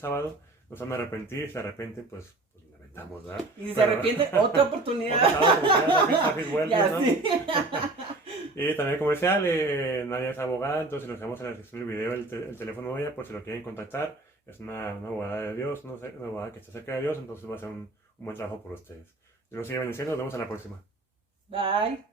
se van a arrepentir, si se arrepienten, pues lamentamos, ¿verdad? Y si se arrepiente, otra oportunidad. Otro sábado, como que vuelve, ya, ¿no? sí. Y también comercial, Nadia es abogada, entonces nos dejamos en la descripción del video el teléfono de ella por si lo quieren contactar. Es una abogada de Dios, una abogada que está cerca de Dios, entonces va a ser un buen trabajo por ustedes. Dios los siga bendiciendo, nos vemos en la próxima. Bye.